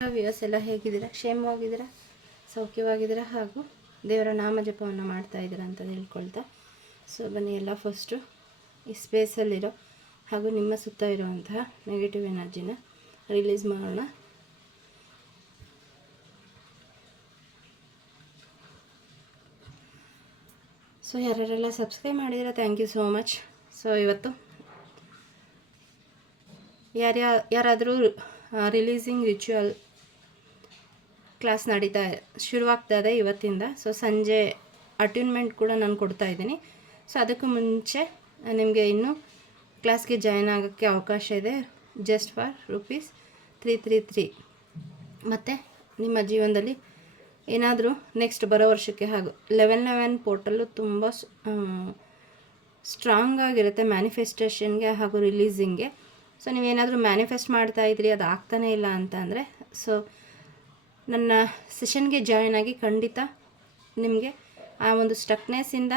Viewers ಎಲ್ಲ ಹೇಗಿದ್ದೀರಾ? ಕ್ಷೇಮವಾಗಿದ್ದೀರಾ? ಸೌಖ್ಯವಾಗಿದ್ದೀರಾ? ಹಾಗೂ ದೇವರ ನಾಮ ಜಪವನ್ನು ಮಾಡ್ತಾ ಇದ್ದೀರಾ ಅಂತ ಹೇಳ್ಕೊಳ್ತಾ, ಸೊ ಬನ್ನಿ ಎಲ್ಲ ಫಸ್ಟು ಈ ಸ್ಪೇಸಲ್ಲಿರೋ ಹಾಗೂ ನಿಮ್ಮ ಸುತ್ತ ಇರುವಂತಹ ನೆಗೆಟಿವ್ ಎನರ್ಜಿನ ರಿಲೀಸ್ ಮಾಡೋಣ. ಸೊ ಯಾರ್ಯಾರೆಲ್ಲ ಸಬ್ಸ್ಕ್ರೈಬ್ ಮಾಡಿದ್ದೀರಾ, thank you so much. So ಇವತ್ತು ಯಾರಾದರೂ ರಿಲೀಸಿಂಗ್ ರಿಚುವಲ್ ಕ್ಲಾಸ್ ಶುರುವಾಗ್ತಾ ಇದೆ ಇವತ್ತಿಂದ. ಸೊ ಸಂಜೆ ಅಟ್ಯೂನ್ಮೆಂಟ್ ಕೂಡ ನಾನು ಕೊಡ್ತಾ ಇದ್ದೀನಿ. ಸೊ ಅದಕ್ಕೂ ಮುಂಚೆ ನಿಮಗೆ ಇನ್ನೂ ಕ್ಲಾಸ್ಗೆ ಜಾಯ್ನ್ ಆಗೋಕ್ಕೆ ಅವಕಾಶ ಇದೆ, ಜಸ್ಟ್ ಫಾರ್ ₹333. ಮತ್ತು ನಿಮ್ಮ ಜೀವನದಲ್ಲಿ ಏನಾದರೂ ನೆಕ್ಸ್ಟ್ ಬರೋ ವರ್ಷಕ್ಕೆ ಹಾಗೂ 11/11 ಪೋರ್ಟಲ್ಲು ತುಂಬ ಸ್ಟ್ರಾಂಗ್ ಆಗಿರುತ್ತೆ ಮ್ಯಾನಿಫೆಸ್ಟೇಷನ್ಗೆ ಹಾಗೂ ರಿಲೀಸಿಂಗ್ಗೆ. ಸೊ ನೀವೇನಾದರೂ ಮ್ಯಾನಿಫೆಸ್ಟ್ ಮಾಡ್ತಾ ಇದ್ರಿ, ಅದು ಆಗ್ತಾನೇ ಇಲ್ಲ ಅಂತ ಅಂದರೆ, ಸೊ ನನ್ನ ಸೆಷನ್ಗೆ ಜಾಯ್ನ್ ಆಗಿ ಖಂಡಿತ ನಿಮಗೆ ಆ ಒಂದು ಸ್ಟಕ್ನೆಸ್ಸಿಂದ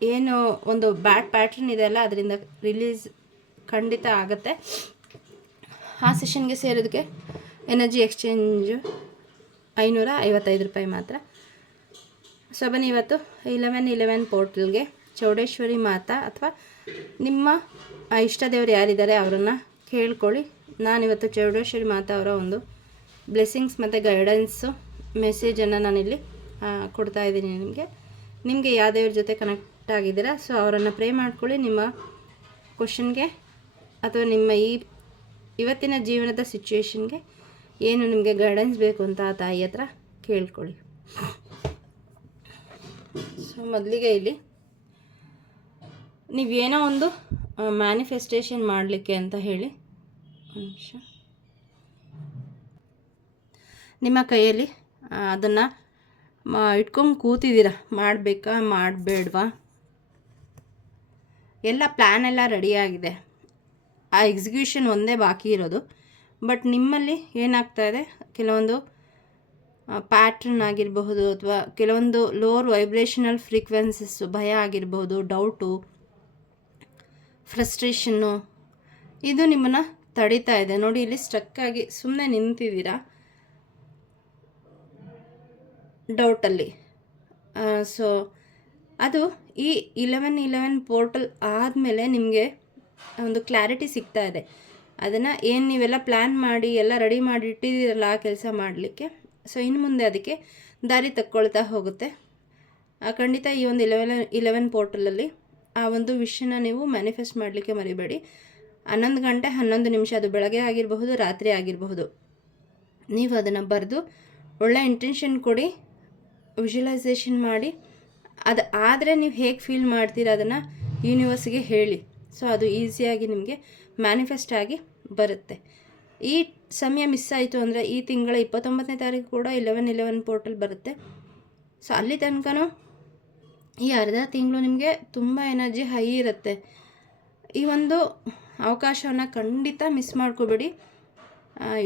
ಏನು ಒಂದು ಬ್ಯಾಡ್ ಪ್ಯಾಟ್ರನ್ ಇದೆಯಲ್ಲ ಅದರಿಂದ ರಿಲೀಸ್ ಖಂಡಿತ ಆಗುತ್ತೆ. ಆ ಸೆಷನ್ಗೆ ಸೇರೋದಕ್ಕೆ ಎನರ್ಜಿ ಎಕ್ಸ್ಚೇಂಜು ₹555 ಮಾತ್ರ. ಸೊ ಬನ್ನಿ ಇವತ್ತು 11/11 ಪೋರ್ಟಲ್ಗೆ ಚೌಡೇಶ್ವರಿ ಮಾತಾ ಅಥವಾ ನಿಮ್ಮ ಇಷ್ಟ ದೇವರು ಯಾರಿದ್ದಾರೆ ಅವರನ್ನು ಕೇಳ್ಕೊಳ್ಳಿ. ನಾನಿವತ್ತು ಚೌಡೇಶ್ವರಿ ಮಾತಾ ಅವರ ಒಂದು ಬ್ಲೆಸ್ಸಿಂಗ್ಸ್ ಮತ್ತು ಗೈಡೆನ್ಸು ಮೆಸೇಜನ್ನು ನಾನಿಲ್ಲಿ ಕೊಡ್ತಾ ಇದ್ದೀನಿ ನಿಮಗೆ ಯಾವ ದೇವ್ರ ಜೊತೆ ಕನೆಕ್ಟ್ ಆಗಿದ್ದೀರಾ, ಸೊ ಅವರನ್ನು ಪ್ರೇ ಮಾಡ್ಕೊಳ್ಳಿ. ನಿಮ್ಮ ಕ್ವಶನ್ಗೆ ಅಥವಾ ನಿಮ್ಮ ಇವತ್ತಿನ ಜೀವನದ ಸಿಚುವೇಶನ್ಗೆ ಏನು ನಿಮಗೆ ಗೈಡೆನ್ಸ್ ಬೇಕು ಅಂತ ಆ ತಾಯಿ ಹತ್ರ ಕೇಳ್ಕೊಳ್ಳಿ. ಸೊ ಮೊದಲಿಗೆ ಇಲ್ಲಿ ನೀವೇನೋ ಒಂದು ಮ್ಯಾನಿಫೆಸ್ಟೇಷನ್ ಮಾಡಲಿಕ್ಕೆ ಅಂತ ಹೇಳಿ ನಿಮಿಷ ನಿಮ್ಮ ಕೈಯಲ್ಲಿ ಅದನ್ನು ಇಟ್ಕೊಂಡು ಕೂತಿದ್ದೀರಾ, ಮಾಡಬೇಕಾ ಮಾಡಬೇಡ್ವಾ, ಎಲ್ಲ ಪ್ಲ್ಯಾನ್ ಎಲ್ಲ ರೆಡಿಯಾಗಿದೆ, ಆ ಎಕ್ಸಿಕ್ಯೂಷನ್ ಒಂದೇ ಬಾಕಿ ಇರೋದು. ಬಟ್ ನಿಮ್ಮಲ್ಲಿ ಏನಾಗ್ತಾಯಿದೆ, ಕೆಲವೊಂದು ಪ್ಯಾಟ್ರನ್ ಆಗಿರಬಹುದು ಅಥವಾ ಕೆಲವೊಂದು ಲೋವರ್ ವೈಬ್ರೇಷನಲ್ ಫ್ರೀಕ್ವೆನ್ಸೀಸು, ಭಯ ಆಗಿರಬಹುದು, ಡೌಟು, ಫ್ರಸ್ಟ್ರೇಷನ್ನು, ಇದು ನಿಮ್ಮನ್ನು ತಡೀತಾ ಇದೆ. ನೋಡಿ ಇಲ್ಲಿ ಸ್ಟ್ರಕ್ಕಾಗಿ ಸುಮ್ಮನೆ ನಿಂತಿದ್ದೀರಾ ಡೌಟಲ್ಲಿ. ಸೊ ಅದು ಈ 11/11 ಪೋರ್ಟಲ್ ಆದಮೇಲೆ ನಿಮಗೆ ಒಂದು ಕ್ಲಾರಿಟಿ ಸಿಗ್ತಾ ಇದೆ. ಅದನ್ನು ಏನು ನೀವೆಲ್ಲ ಪ್ಲ್ಯಾನ್ ಮಾಡಿ ಎಲ್ಲ ರೆಡಿ ಮಾಡಿ ಇಟ್ಟಿದ್ದೀರಲ್ಲ ಆ ಕೆಲಸ ಮಾಡಲಿಕ್ಕೆ, ಸೊ ಇನ್ನು ಮುಂದೆ ಅದಕ್ಕೆ ದಾರಿ ತಕ್ಕೊಳ್ತಾ ಹೋಗುತ್ತೆ. ಖಂಡಿತ ಈ ಒಂದು 11/11 ಪೋರ್ಟಲಲ್ಲಿ ಆ ಒಂದು ವಿಷಯನ ನೀವು ಮ್ಯಾನಿಫೆಸ್ಟ್ ಮಾಡಲಿಕ್ಕೆ ಮರಿಬೇಡಿ. 11 ಗಂಟೆ 11 ನಿಮಿಷ, ಅದು ಬೆಳಗ್ಗೆ ಆಗಿರಬಹುದು, ರಾತ್ರಿ ಆಗಿರಬಹುದು, ನೀವು ಅದನ್ನು ಬರೆದು ಒಳ್ಳೆ ಇಂಟೆನ್ಷನ್ ಕೊಡಿ, ವಿಜುವಲೈಸೇಷನ್ ಮಾಡಿ. ಅದು ಆದರೆ ನೀವು ಹೇಗೆ ಫೀಲ್ ಮಾಡ್ತೀರ ಅದನ್ನು ಯೂನಿವರ್ಸ್ಗೆ ಹೇಳಿ. ಸೊ ಅದು ಈಸಿಯಾಗಿ ನಿಮಗೆ ಮ್ಯಾನಿಫೆಸ್ಟ್ ಆಗಿ ಬರುತ್ತೆ. ಈ ಸಮಯ ಮಿಸ್ ಆಯಿತು ಅಂದರೆ ಈ ತಿಂಗಳ 29ನೇ ತಾರೀಕು ಕೂಡ 11/11 ಪೋರ್ಟಲ್ ಬರುತ್ತೆ. ಸೊ ಅಲ್ಲಿ ತನಕನೂ ಈ ಅರ್ಧ ತಿಂಗಳು ನಿಮಗೆ ತುಂಬ ಎನರ್ಜಿ ಹೈ ಇರುತ್ತೆ. ಈ ಒಂದು ಅವಕಾಶವನ್ನು ಖಂಡಿತ ಮಿಸ್ ಮಾಡ್ಕೋಬೇಡಿ.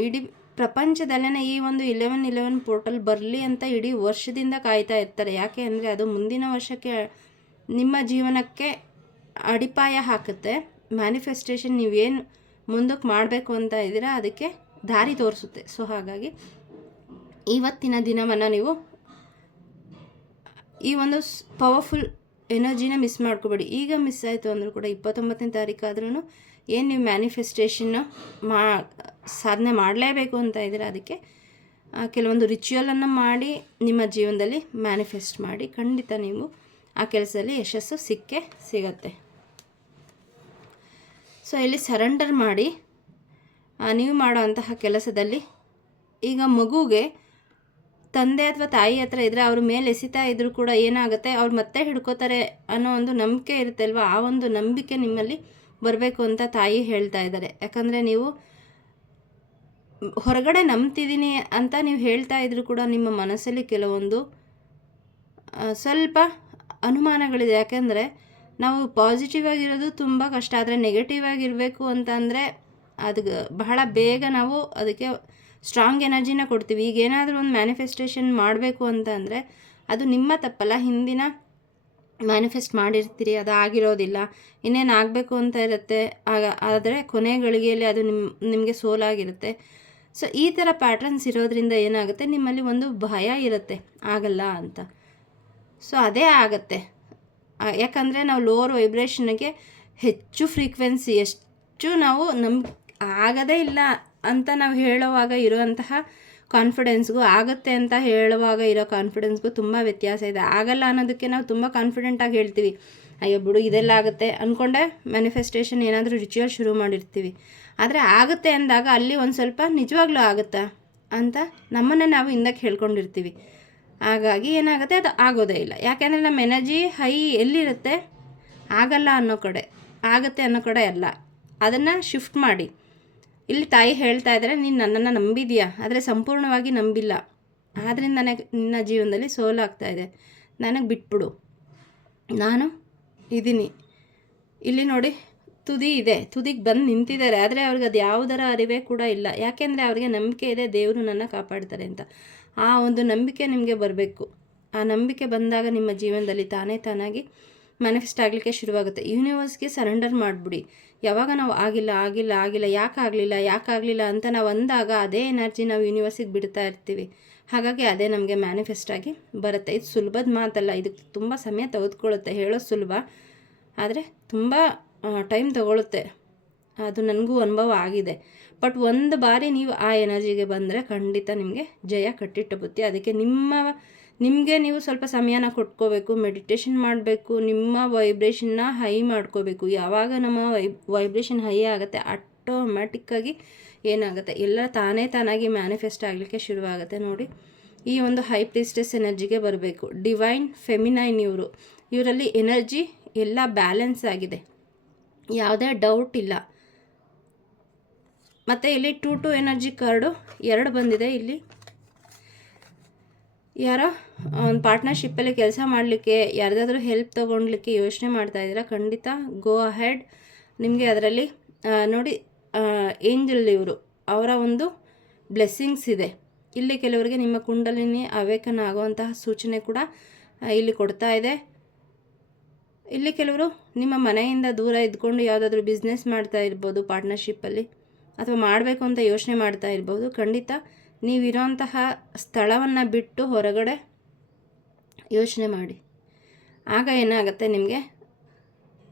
ಇಡೀ ಪ್ರಪಂಚದಲ್ಲೇ ಈ ಒಂದು 11/11 ಪೋರ್ಟಲ್ ಬರಲಿ ಅಂತ ಇಡೀ ವರ್ಷದಿಂದ ಕಾಯ್ತಾ ಇರ್ತಾರೆ. ಯಾಕೆ ಅಂದರೆ ಅದು ಮುಂದಿನ ವರ್ಷಕ್ಕೆ ನಿಮ್ಮ ಜೀವನಕ್ಕೆ ಅಡಿಪಾಯ ಹಾಕುತ್ತೆ. ಮ್ಯಾನಿಫೆಸ್ಟೇಷನ್ ನೀವೇನು ಮುಂದಕ್ಕೆ ಮಾಡಬೇಕು ಅಂತ ಇದ್ದೀರಾ ಅದಕ್ಕೆ ದಾರಿ ತೋರಿಸುತ್ತೆ. ಸೊ ಹಾಗಾಗಿ ಇವತ್ತಿನ ದಿನವನ್ನು ನೀವು ಈ ಒಂದು ಪವರ್ಫುಲ್ ಎನರ್ಜಿನ ಮಿಸ್ ಮಾಡ್ಕೋಬೇಡಿ. ಈಗ ಮಿಸ್ ಆಯಿತು ಅಂದರೂ ಕೂಡ 29ನೇ ತಾರೀಕು ಆದ್ರೂ ಏನು ನೀವು ಮ್ಯಾನಿಫೆಸ್ಟೇಷನ್ನು ಸಾಧನೆ ಮಾಡಲೇಬೇಕು ಅಂತ ಇದ್ದೀರಾ ಅದಕ್ಕೆ ಕೆಲವೊಂದು ರಿಚುವಲನ್ನು ಮಾಡಿ ನಿಮ್ಮ ಜೀವನದಲ್ಲಿ ಮ್ಯಾನಿಫೆಸ್ಟ್ ಮಾಡಿ. ಖಂಡಿತ ನೀವು ಆ ಕೆಲಸದಲ್ಲಿ ಯಶಸ್ಸು ಸಿಗತ್ತೆ. ಸೊ ಇಲ್ಲಿ ಸರೆಂಡರ್ ಮಾಡಿ ನೀವು ಮಾಡೋವಂತಹ ಕೆಲಸದಲ್ಲಿ ಈಗ ಮಗುಗೆ ತಂದೆ ಅಥವಾ ತಾಯಿ ಹತ್ರ ಇದ್ದರೆ ಅವ್ರ ಮೇಲೆ ಎಸಿತಾ ಇದ್ದರೂ ಕೂಡ ಏನಾಗುತ್ತೆ, ಅವ್ರು ಮತ್ತೆ ಹಿಡ್ಕೋತಾರೆ ಅನ್ನೋ ಒಂದು ನಂಬಿಕೆ ಇರುತ್ತೆ ಅಲ್ವಾ, ಆ ಒಂದು ನಂಬಿಕೆ ನಿಮ್ಮಲ್ಲಿ ಬರಬೇಕು ಅಂತ ತಾಯಿ ಹೇಳ್ತಾ ಇದ್ದಾರೆ. ಯಾಕಂದರೆ ನೀವು ಹೊರಗಡೆ ನಂಬ್ತಿದ್ದೀನಿ ಅಂತ ನೀವು ಹೇಳ್ತಾ ಇದ್ರೂ ಕೂಡ ನಿಮ್ಮ ಮನಸ್ಸಲ್ಲಿ ಕೆಲವೊಂದು ಸ್ವಲ್ಪ ಅನುಮಾನಗಳಿದೆ. ಯಾಕೆಂದರೆ ನಾವು ಪಾಸಿಟಿವ್ ಆಗಿರೋದು ತುಂಬ ಕಷ್ಟ, ಆದರೆ ನೆಗೆಟಿವ್ ಆಗಿರಬೇಕು ಅಂತ ಅಂದರೆ ಅದು ಬಹಳ ಬೇಗ ನಾವು ಅದಕ್ಕೆ ಸ್ಟ್ರಾಂಗ್ ಎನರ್ಜಿನ ಕೊಡ್ತೀವಿ. ಈಗ ಏನಾದರೂ ಒಂದು ಮ್ಯಾನಿಫೆಸ್ಟೇಷನ್ ಮಾಡಬೇಕು ಅಂತ ಅಂದರೆ ಅದು ನಿಮ್ಮ ತಪ್ಪಲ್ಲ, ಹಿಂದಿನ ಮ್ಯಾನಿಫೆಸ್ಟ್ ಮಾಡಿರ್ತೀರಿ, ಅದು ಆಗಿರೋದಿಲ್ಲ, ಇನ್ನೇನು ಆಗಬೇಕು ಅಂತ ಇರುತ್ತೆ. ಆದರೆ ಕೊನೆ ಗಳಿಗೆಯಲ್ಲಿ ಅದು ನಿಮಗೆ ಸೋಲಾಗಿರುತ್ತೆ. ಸೊ ಈ ಥರ ಪ್ಯಾಟ್ರನ್ಸ್ ಇರೋದ್ರಿಂದ ಏನಾಗುತ್ತೆ, ನಿಮ್ಮಲ್ಲಿ ಒಂದು ಭಯ ಇರುತ್ತೆ ಆಗಲ್ಲ ಅಂತ. ಸೊ ಅದೇ ಆಗುತ್ತೆ. ಯಾಕಂದರೆ ನಾವು ಲೋವರ್ ವೈಬ್ರೇಷನ್ಗೆ ಹೆಚ್ಚು ಫ್ರೀಕ್ವೆನ್ಸಿ, ಎಷ್ಟು ನಾವು ಆಗದೇ ಇಲ್ಲ ಅಂತ ನಾವು ಹೇಳುವಾಗ ಇರುವಂತಹ ಕಾನ್ಫಿಡೆನ್ಸ್ಗೂ ಆಗುತ್ತೆ ಅಂತ ಹೇಳುವಾಗ ಇರೋ ಕಾನ್ಫಿಡೆನ್ಸ್ಗೂ ತುಂಬ ವ್ಯತ್ಯಾಸ ಇದೆ. ಆಗಲ್ಲ ಅನ್ನೋದಕ್ಕೆ ನಾವು ತುಂಬ ಕಾನ್ಫಿಡೆಂಟಾಗಿ ಹೇಳ್ತೀವಿ, ಅಯ್ಯೋ ಬಿಡು ಇದೆಲ್ಲ ಆಗುತ್ತೆ ಅಂದ್ಕೊಂಡೆ ಮ್ಯಾನಿಫೆಸ್ಟೇಷನ್ ಏನಾದರೂ ರಿಚುವಲ್ ಶುರು ಮಾಡಿರ್ತೀವಿ. ಆದರೆ ಆಗುತ್ತೆ ಅಂದಾಗ ಅಲ್ಲಿ ಒಂದು ಸ್ವಲ್ಪ ನಿಜವಾಗ್ಲೂ ಆಗುತ್ತಾ ಅಂತ ನಮ್ಮನ್ನೇ ನಾವು ಹಿಂದಕ್ಕೆ ಹೇಳ್ಕೊಂಡಿರ್ತೀವಿ. ಹಾಗಾಗಿ ಏನಾಗುತ್ತೆ, ಅದು ಆಗೋದೇ ಇಲ್ಲ. ಯಾಕೆಂದರೆ ನಮ್ಮ ಎನರ್ಜಿ ಹೈ ಎಲ್ಲಿರುತ್ತೆ, ಆಗಲ್ಲ ಅನ್ನೋ ಕಡೆ, ಆಗುತ್ತೆ ಅನ್ನೋ ಕಡೆ ಅಲ್ಲ. ಅದನ್ನು ಶಿಫ್ಟ್ ಮಾಡಿ. ಇಲ್ಲಿ ತಾಯಿ ಹೇಳ್ತಾ ಇದ್ದಾರೆ, ನೀನು ನನ್ನನ್ನು ನಂಬಿದೀಯಾ, ಆದರೆ ಸಂಪೂರ್ಣವಾಗಿ ನಂಬಿಲ್ಲ, ಆದ್ದರಿಂದ ನಿನ್ನ ಜೀವನದಲ್ಲಿ ಸೋಲಾಗ್ತಾಯಿದೆ, ನನಗೆ ಬಿಟ್ಬಿಡು, ನಾನು ಇದ್ದೀನಿ. ಇಲ್ಲಿ ನೋಡಿ ತುದಿ ಇದೆ, ತುದಿಗೆ ಬಂದು ನಿಂತಿದ್ದಾರೆ, ಆದರೆ ಅವ್ರಿಗೆ ಅದು ಯಾವುದರ ಅರಿವೇ ಕೂಡ ಇಲ್ಲ. ಯಾಕೆಂದರೆ ಅವರಿಗೆ ನಂಬಿಕೆ ಇದೆ ದೇವರು ನನ್ನ ಕಾಪಾಡ್ತಾರೆ ಅಂತ. ಆ ಒಂದು ನಂಬಿಕೆ ನಿಮಗೆ ಬರಬೇಕು. ಆ ನಂಬಿಕೆ ಬಂದಾಗ ನಿಮ್ಮ ಜೀವನದಲ್ಲಿ ತಾನಾಗಿ ಮ್ಯಾನಿಫೆಸ್ಟ್ ಆಗಲಿಕ್ಕೆ ಶುರುವಾಗುತ್ತೆ. ಯೂನಿವರ್ಸ್ಗೆ ಸರೆಂಡರ್ ಮಾಡಿಬಿಡಿ. ಯಾವಾಗ ನಾವು ಆಗಿಲ್ಲ ಯಾಕಾಗಲಿಲ್ಲ ಅಂತ ನಾವು ಅಂದಾಗ ಅದೇ ಎನರ್ಜಿ ನಾವು ಯೂನಿವರ್ಸಿಗೆ ಬಿಡ್ತಾ ಇರ್ತೀವಿ. ಹಾಗಾಗಿ ಅದೇ ನಮಗೆ ಮ್ಯಾನಿಫೆಸ್ಟ್ ಆಗಿ ಬರುತ್ತೆ. ಇದು ಸುಲಭದ ಮಾತಲ್ಲ, ಇದಕ್ಕೆ ತುಂಬ ಸಮಯ ತೆಗೆದುಕೊಳ್ಳುತ್ತೆ. ಹೇಳೋದು ಸುಲಭ, ಆದರೆ ತುಂಬ ಟೈಮ್ ತಗೊಳುತ್ತೆ. ಅದು ನನಗೂ ಅನುಭವ ಆಗಿದೆ. ಬಟ್ ಒಂದು ಬಾರಿ ನೀವು ಆ ಎನರ್ಜಿಗೆ ಬಂದರೆ ಖಂಡಿತ ನಿಮಗೆ ಜಯ ಕಟ್ಟಿಟ್ಟ ಬುತ್ತಿ. ಅದಕ್ಕೆ ನಿಮಗೆ ನೀವು ಸ್ವಲ್ಪ ಸಮಯನ ಕೊಟ್ಕೋಬೇಕು, ಮೆಡಿಟೇಷನ್ ಮಾಡಬೇಕು, ನಿಮ್ಮ ವೈಬ್ರೇಷನ್ನ ಹೈ ಮಾಡ್ಕೋಬೇಕು. ಯಾವಾಗ ನಮ್ಮ ವೈಬ್ರೇಷನ್ ಹೈ ಆಗುತ್ತೆ, ಆಟೋಮ್ಯಾಟಿಕ್ಕಾಗಿ ಏನಾಗುತ್ತೆ, ಎಲ್ಲ ತಾನಾಗಿ ಮ್ಯಾನಿಫೆಸ್ಟ್ ಆಗಲಿಕ್ಕೆ ಶುರುವಾಗುತ್ತೆ. ನೋಡಿ, ಈ ಒಂದು ಹೈ ಪ್ರೀಸ್ಟೆಸ್ ಎನರ್ಜಿಗೆ ಬರಬೇಕು. ಡಿವೈನ್ ಫೆಮಿನೈನ್ ಇವರಲ್ಲಿ ಎನರ್ಜಿ ಎಲ್ಲ ಬ್ಯಾಲೆನ್ಸ್ ಆಗಿದೆ, ಯಾವುದೇ ಡೌಟ್ ಇಲ್ಲ. ಮತ್ತು ಇಲ್ಲಿ 2 ಎನರ್ಜಿ ಕಾರ್ಡು 2 ಬಂದಿದೆ. ಇಲ್ಲಿ ಯಾರೋ ಒಂದು ಪಾರ್ಟ್ನರ್ಶಿಪ್ಪಲ್ಲಿ ಕೆಲಸ ಮಾಡಲಿಕ್ಕೆ, ಯಾರ್ದಾದ್ರೂ ಹೆಲ್ಪ್ ತೊಗೊಳ್ಲಿಕ್ಕೆ ಯೋಚನೆ ಮಾಡ್ತಾಯಿದ್ದೀರಾ, ಖಂಡಿತ ಗೋ ಅಹೆಡ್. ನಿಮಗೆ ಅದರಲ್ಲಿ ನೋಡಿ ಏಂಜಲ್ ಅವರ ಒಂದು ಬ್ಲೆಸ್ಸಿಂಗ್ಸ್ ಇದೆ. ಇಲ್ಲಿ ಕೆಲವರಿಗೆ ನಿಮ್ಮ ಕುಂಡಲಿನಿ ಅವೇಕನ ಆಗುವಂತಹ ಸೂಚನೆ ಕೂಡ ಇಲ್ಲಿ ಕೊಡ್ತಾ ಇದೆ. ಇಲ್ಲಿ ಕೆಲವರು ನಿಮ್ಮ ಮನೆಯಿಂದ ದೂರ ಇದ್ಕೊಂಡು ಯಾವುದಾದ್ರೂ ಬಿಸ್ನೆಸ್ ಮಾಡ್ತಾ ಇರ್ಬೋದು ಪಾರ್ಟ್ನರ್ಶಿಪ್ಪಲ್ಲಿ, ಅಥವಾ ಮಾಡಬೇಕು ಅಂತ ಯೋಚನೆ ಮಾಡ್ತಾ ಇರ್ಬೋದು. ಖಂಡಿತ ನೀವಿರೋಂತಹ ಸ್ಥಳವನ್ನು ಬಿಟ್ಟು ಹೊರಗಡೆ ಯೋಚನೆ ಮಾಡಿ. ಆಗ ಏನಾಗುತ್ತೆ, ನಿಮಗೆ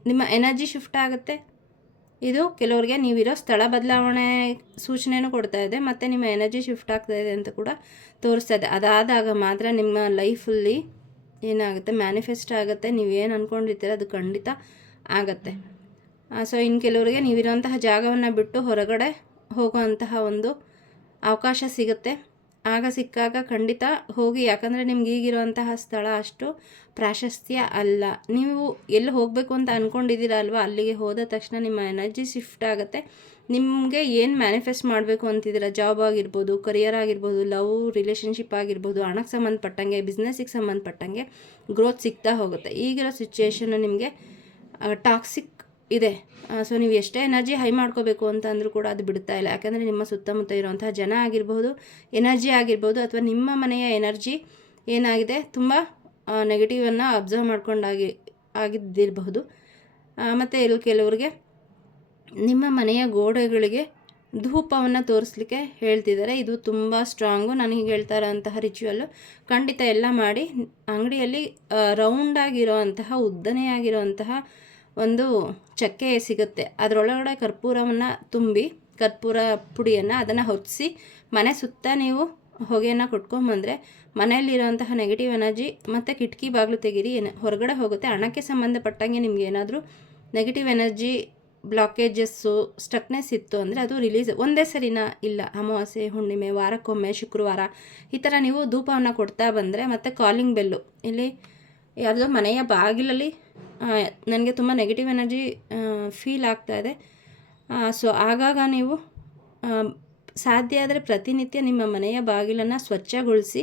ನಿಮ್ಮ ಎನರ್ಜಿ ಶಿಫ್ಟ್ ಆಗುತ್ತೆ. ಇದು ಕೆಲವರಿಗೆ ನೀವಿರೋ ಸ್ಥಳ ಬದಲಾವಣೆ ಸೂಚನೆಯೂ ಕೊಡ್ತಾ ಇದೆ, ಮತ್ತು ನಿಮ್ಮ ಎನರ್ಜಿ ಶಿಫ್ಟ್ ಆಗ್ತಾ ಇದೆ ಅಂತ ಕೂಡ ತೋರಿಸ್ತಾ ಇದೆ. ಅದಾದಾಗ ಮಾತ್ರ ನಿಮ್ಮ ಲೈಫಲ್ಲಿ ಏನಾಗುತ್ತೆ, ಮ್ಯಾನಿಫೆಸ್ಟ್ ಆಗುತ್ತೆ. ನೀವೇನು ಅಂದ್ಕೊಂಡಿರ್ತೀರ ಅದು ಖಂಡಿತ ಆಗುತ್ತೆ. ಸೊ ಇನ್ನು ಕೆಲವರಿಗೆ ನೀವಿರೋಂತಹ ಜಾಗವನ್ನು ಬಿಟ್ಟು ಹೊರಗಡೆ ಹೋಗುವಂತಹ ಒಂದು ಅವಕಾಶ ಸಿಗುತ್ತೆ. ಆಗ ಸಿಕ್ಕಾಗ ಖಂಡಿತ ಹೋಗಿ. ಯಾಕಂದರೆ ನಿಮ್ಗೆ ಈಗಿರುವಂತಹ ಸ್ಥಳ ಅಷ್ಟು ಪ್ರಾಶಸ್ತ್ಯ ಅಲ್ಲ. ನೀವು ಎಲ್ಲಿ ಹೋಗಬೇಕು ಅಂತ ಅಂದ್ಕೊಂಡಿದ್ದೀರ ಅಲ್ವಾ, ಅಲ್ಲಿಗೆ ಹೋದ ತಕ್ಷಣ ನಿಮ್ಮ ಎನರ್ಜಿ ಶಿಫ್ಟ್ ಆಗುತ್ತೆ. ನಿಮಗೆ ಏನು ಮ್ಯಾನಿಫೆಸ್ಟ್ ಮಾಡಬೇಕು ಅಂತಿದ್ದೀರ, ಜಾಬ್ ಆಗಿರ್ಬೋದು, ಕರಿಯರ್ ಆಗಿರ್ಬೋದು, ಲವ್ ರಿಲೇಷನ್ಶಿಪ್ ಆಗಿರ್ಬೋದು, ಹಣಕ್ಕೆ ಸಂಬಂಧಪಟ್ಟಂಗೆ, ಬಿಸ್ನೆಸ್ಸಿಗೆ ಸಂಬಂಧಪಟ್ಟಂಗೆ ಗ್ರೋತ್ ಸಿಗ್ತಾ ಹೋಗುತ್ತೆ. ಈಗಿರೋ ಸಿಚುವೇಶನ್ನು ನಿಮಗೆ ಟಾಕ್ಸಿಕ್ ಇದೆ. ಸೊ ನೀವು ಎಷ್ಟೇ ಎನರ್ಜಿ ಹೈ ಮಾಡ್ಕೋಬೇಕು ಅಂತ ಅಂದರೂ ಕೂಡ ಅದು ಬಿಡ್ತಾ ಇಲ್ಲ. ಯಾಕಂದರೆ ನಿಮ್ಮ ಸುತ್ತಮುತ್ತ ಇರುವಂತಹ ಜನ ಆಗಿರ್ಬೋದು, ಎನರ್ಜಿ ಆಗಿರ್ಬೋದು, ಅಥವಾ ನಿಮ್ಮ ಮನೆಯ ಎನರ್ಜಿ ಏನಾಗಿದೆ ತುಂಬ ನೆಗೆಟಿವನ್ನು ಅಬ್ಸರ್ವ್ ಆಗಿದ್ದಿರಬಹುದು. ಮತ್ತು ಕೆಲವರಿಗೆ ನಿಮ್ಮ ಮನೆಯ ಗೋಡೆಗಳಿಗೆ ಧೂಪವನ್ನು ತೋರಿಸ್ಲಿಕ್ಕೆ ಹೇಳ್ತಿದ್ದಾರೆ. ಇದು ತುಂಬ ಸ್ಟ್ರಾಂಗು. ನನಗೆ ಹೇಳ್ತಾ ಇರೋಂತಹ ರಿಚುವಲ್ಲು ಖಂಡಿತ ಎಲ್ಲ ಮಾಡಿ. ಅಂಗಡಿಯಲ್ಲಿ ರೌಂಡಾಗಿರೋವಂತಹ ಉದ್ದನೆಯಾಗಿರೋವಂತಹ ಒಂದು ಚಕ್ಕೆ ಸಿಗುತ್ತೆ. ಅದರೊಳಗಡೆ ಕರ್ಪೂರವನ್ನು ತುಂಬಿ, ಕರ್ಪೂರ ಪುಡಿಯನ್ನು ಅದನ್ನು ಹೊತ್ತಿಸಿ ಮನೆ ಸುತ್ತ ನೀವು ಹೊಗೆಯನ್ನು ಕೊಟ್ಕೊಂಬಂದರೆ ಮನೆಯಲ್ಲಿರೋಂತಹ ನೆಗೆಟಿವ್ ಎನರ್ಜಿ ಮತ್ತು ಕಿಟಕಿ ಬಾಗಿಲು ತೆಗೀರಿ, ಹೊರಗಡೆ ಹೋಗುತ್ತೆ. ಹಣಕ್ಕೆ ಸಂಬಂಧಪಟ್ಟಂಗೆ ನಿಮ್ಗೆ ಏನಾದರೂ ನೆಗೆಟಿವ್ ಎನರ್ಜಿ ಬ್ಲಾಕೇಜಸ್ಸು, ಸ್ಟಕ್ನೆಸ್ ಇತ್ತು ಅಂದರೆ ಅದು ರಿಲೀಸ್. ಒಂದೇ ಸರಿನಾ ಇಲ್ಲ, ಅಮಾವಾಸ್ಯೆ, ಹುಣ್ಣಿಮೆ, ವಾರಕ್ಕೊಮ್ಮೆ, ಶುಕ್ರವಾರ ಈ ಥರ ನೀವು ಧೂಪವನ್ನು ಕೊಡ್ತಾ ಬಂದರೆ. ಮತ್ತು ಕಾಲಿಂಗ್ ಬೆಲ್ಲು, ಇಲ್ಲಿ ಯಾವುದೋ ಮನೆಯ ಬಾಗಿಲಲ್ಲಿ ನನಗೆ ತುಂಬ ನೆಗೆಟಿವ್ ಎನರ್ಜಿ ಫೀಲ್ ಆಗ್ತಾಯಿದೆ. ಸೊ ಆಗಾಗ ನೀವು ಸಾಧ್ಯ ಆದರೆ ಪ್ರತಿನಿತ್ಯ ನಿಮ್ಮ ಮನೆಯ ಬಾಗಿಲನ್ನು ಸ್ವಚ್ಛಗೊಳಿಸಿ,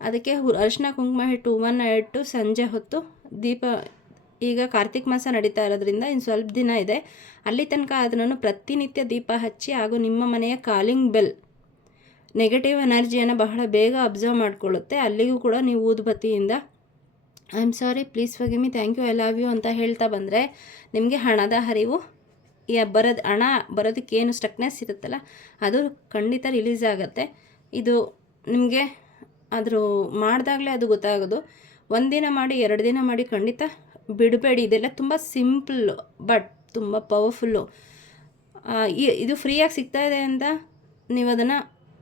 ಅದಕ್ಕೆ ಅರಿಶಿನ ಕುಂಕುಮ ಇಟ್ಟು ಹೂವನ್ನು ಇಟ್ಟು ಸಂಜೆ ಹೊತ್ತು ದೀಪ, ಈಗ ಕಾರ್ತಿಕ್ ಮಾಸ ನಡೀತಾ ಇರೋದ್ರಿಂದ ಇನ್ನು ಸ್ವಲ್ಪ ದಿನ ಇದೆ, ಅಲ್ಲಿ ತನಕ ಅದನ್ನು ಪ್ರತಿನಿತ್ಯ ದೀಪ ಹಚ್ಚಿ, ಹಾಗೂ ನಿಮ್ಮ ಮನೆಯ ಕಾಲಿಂಗ್ ಬೆಲ್ ನೆಗೆಟಿವ್ ಎನರ್ಜಿಯನ್ನು ಬಹಳ ಬೇಗ ಅಬ್ಸರ್ವ್ ಮಾಡಿಕೊಳ್ಳುತ್ತೆ. ಅಲ್ಲಿಗೂ ಕೂಡ ನೀವು ಊದುಬತ್ತಿಯಿಂದ I am sorry, please forgive me, thank you, I love you ಅಂತ ಹೇಳ್ತಾ ಬಂದರೆ ನಿಮಗೆ ಹಣದ ಹರಿವು ಹಣ ಬರೋದಕ್ಕೇನು ಸ್ಟಕ್ನೆಸ್ ಇರುತ್ತಲ್ಲ ಅದು ಖಂಡಿತ ರಿಲೀಸ್ ಆಗುತ್ತೆ. ಇದು ನಿಮಗೆ ಅದ್ರ ಮಾಡಿದಾಗಲೇ ಅದು ಗೊತ್ತಾಗೋದು. ಒಂದಿನ ಮಾಡಿ 2 ದಿನ ಮಾಡಿ ಖಂಡಿತ ಬಿಡಬೇಡಿ. ಇದೆಲ್ಲ ತುಂಬ ಸಿಂಪಲ್ಲು ಬಟ್ ತುಂಬ ಪವರ್ಫುಲ್ಲು. ಇದು ಫ್ರೀಯಾಗಿ ಸಿಗ್ತಾಯಿದೆ ಅಂತ ನೀವು ಅದನ್ನು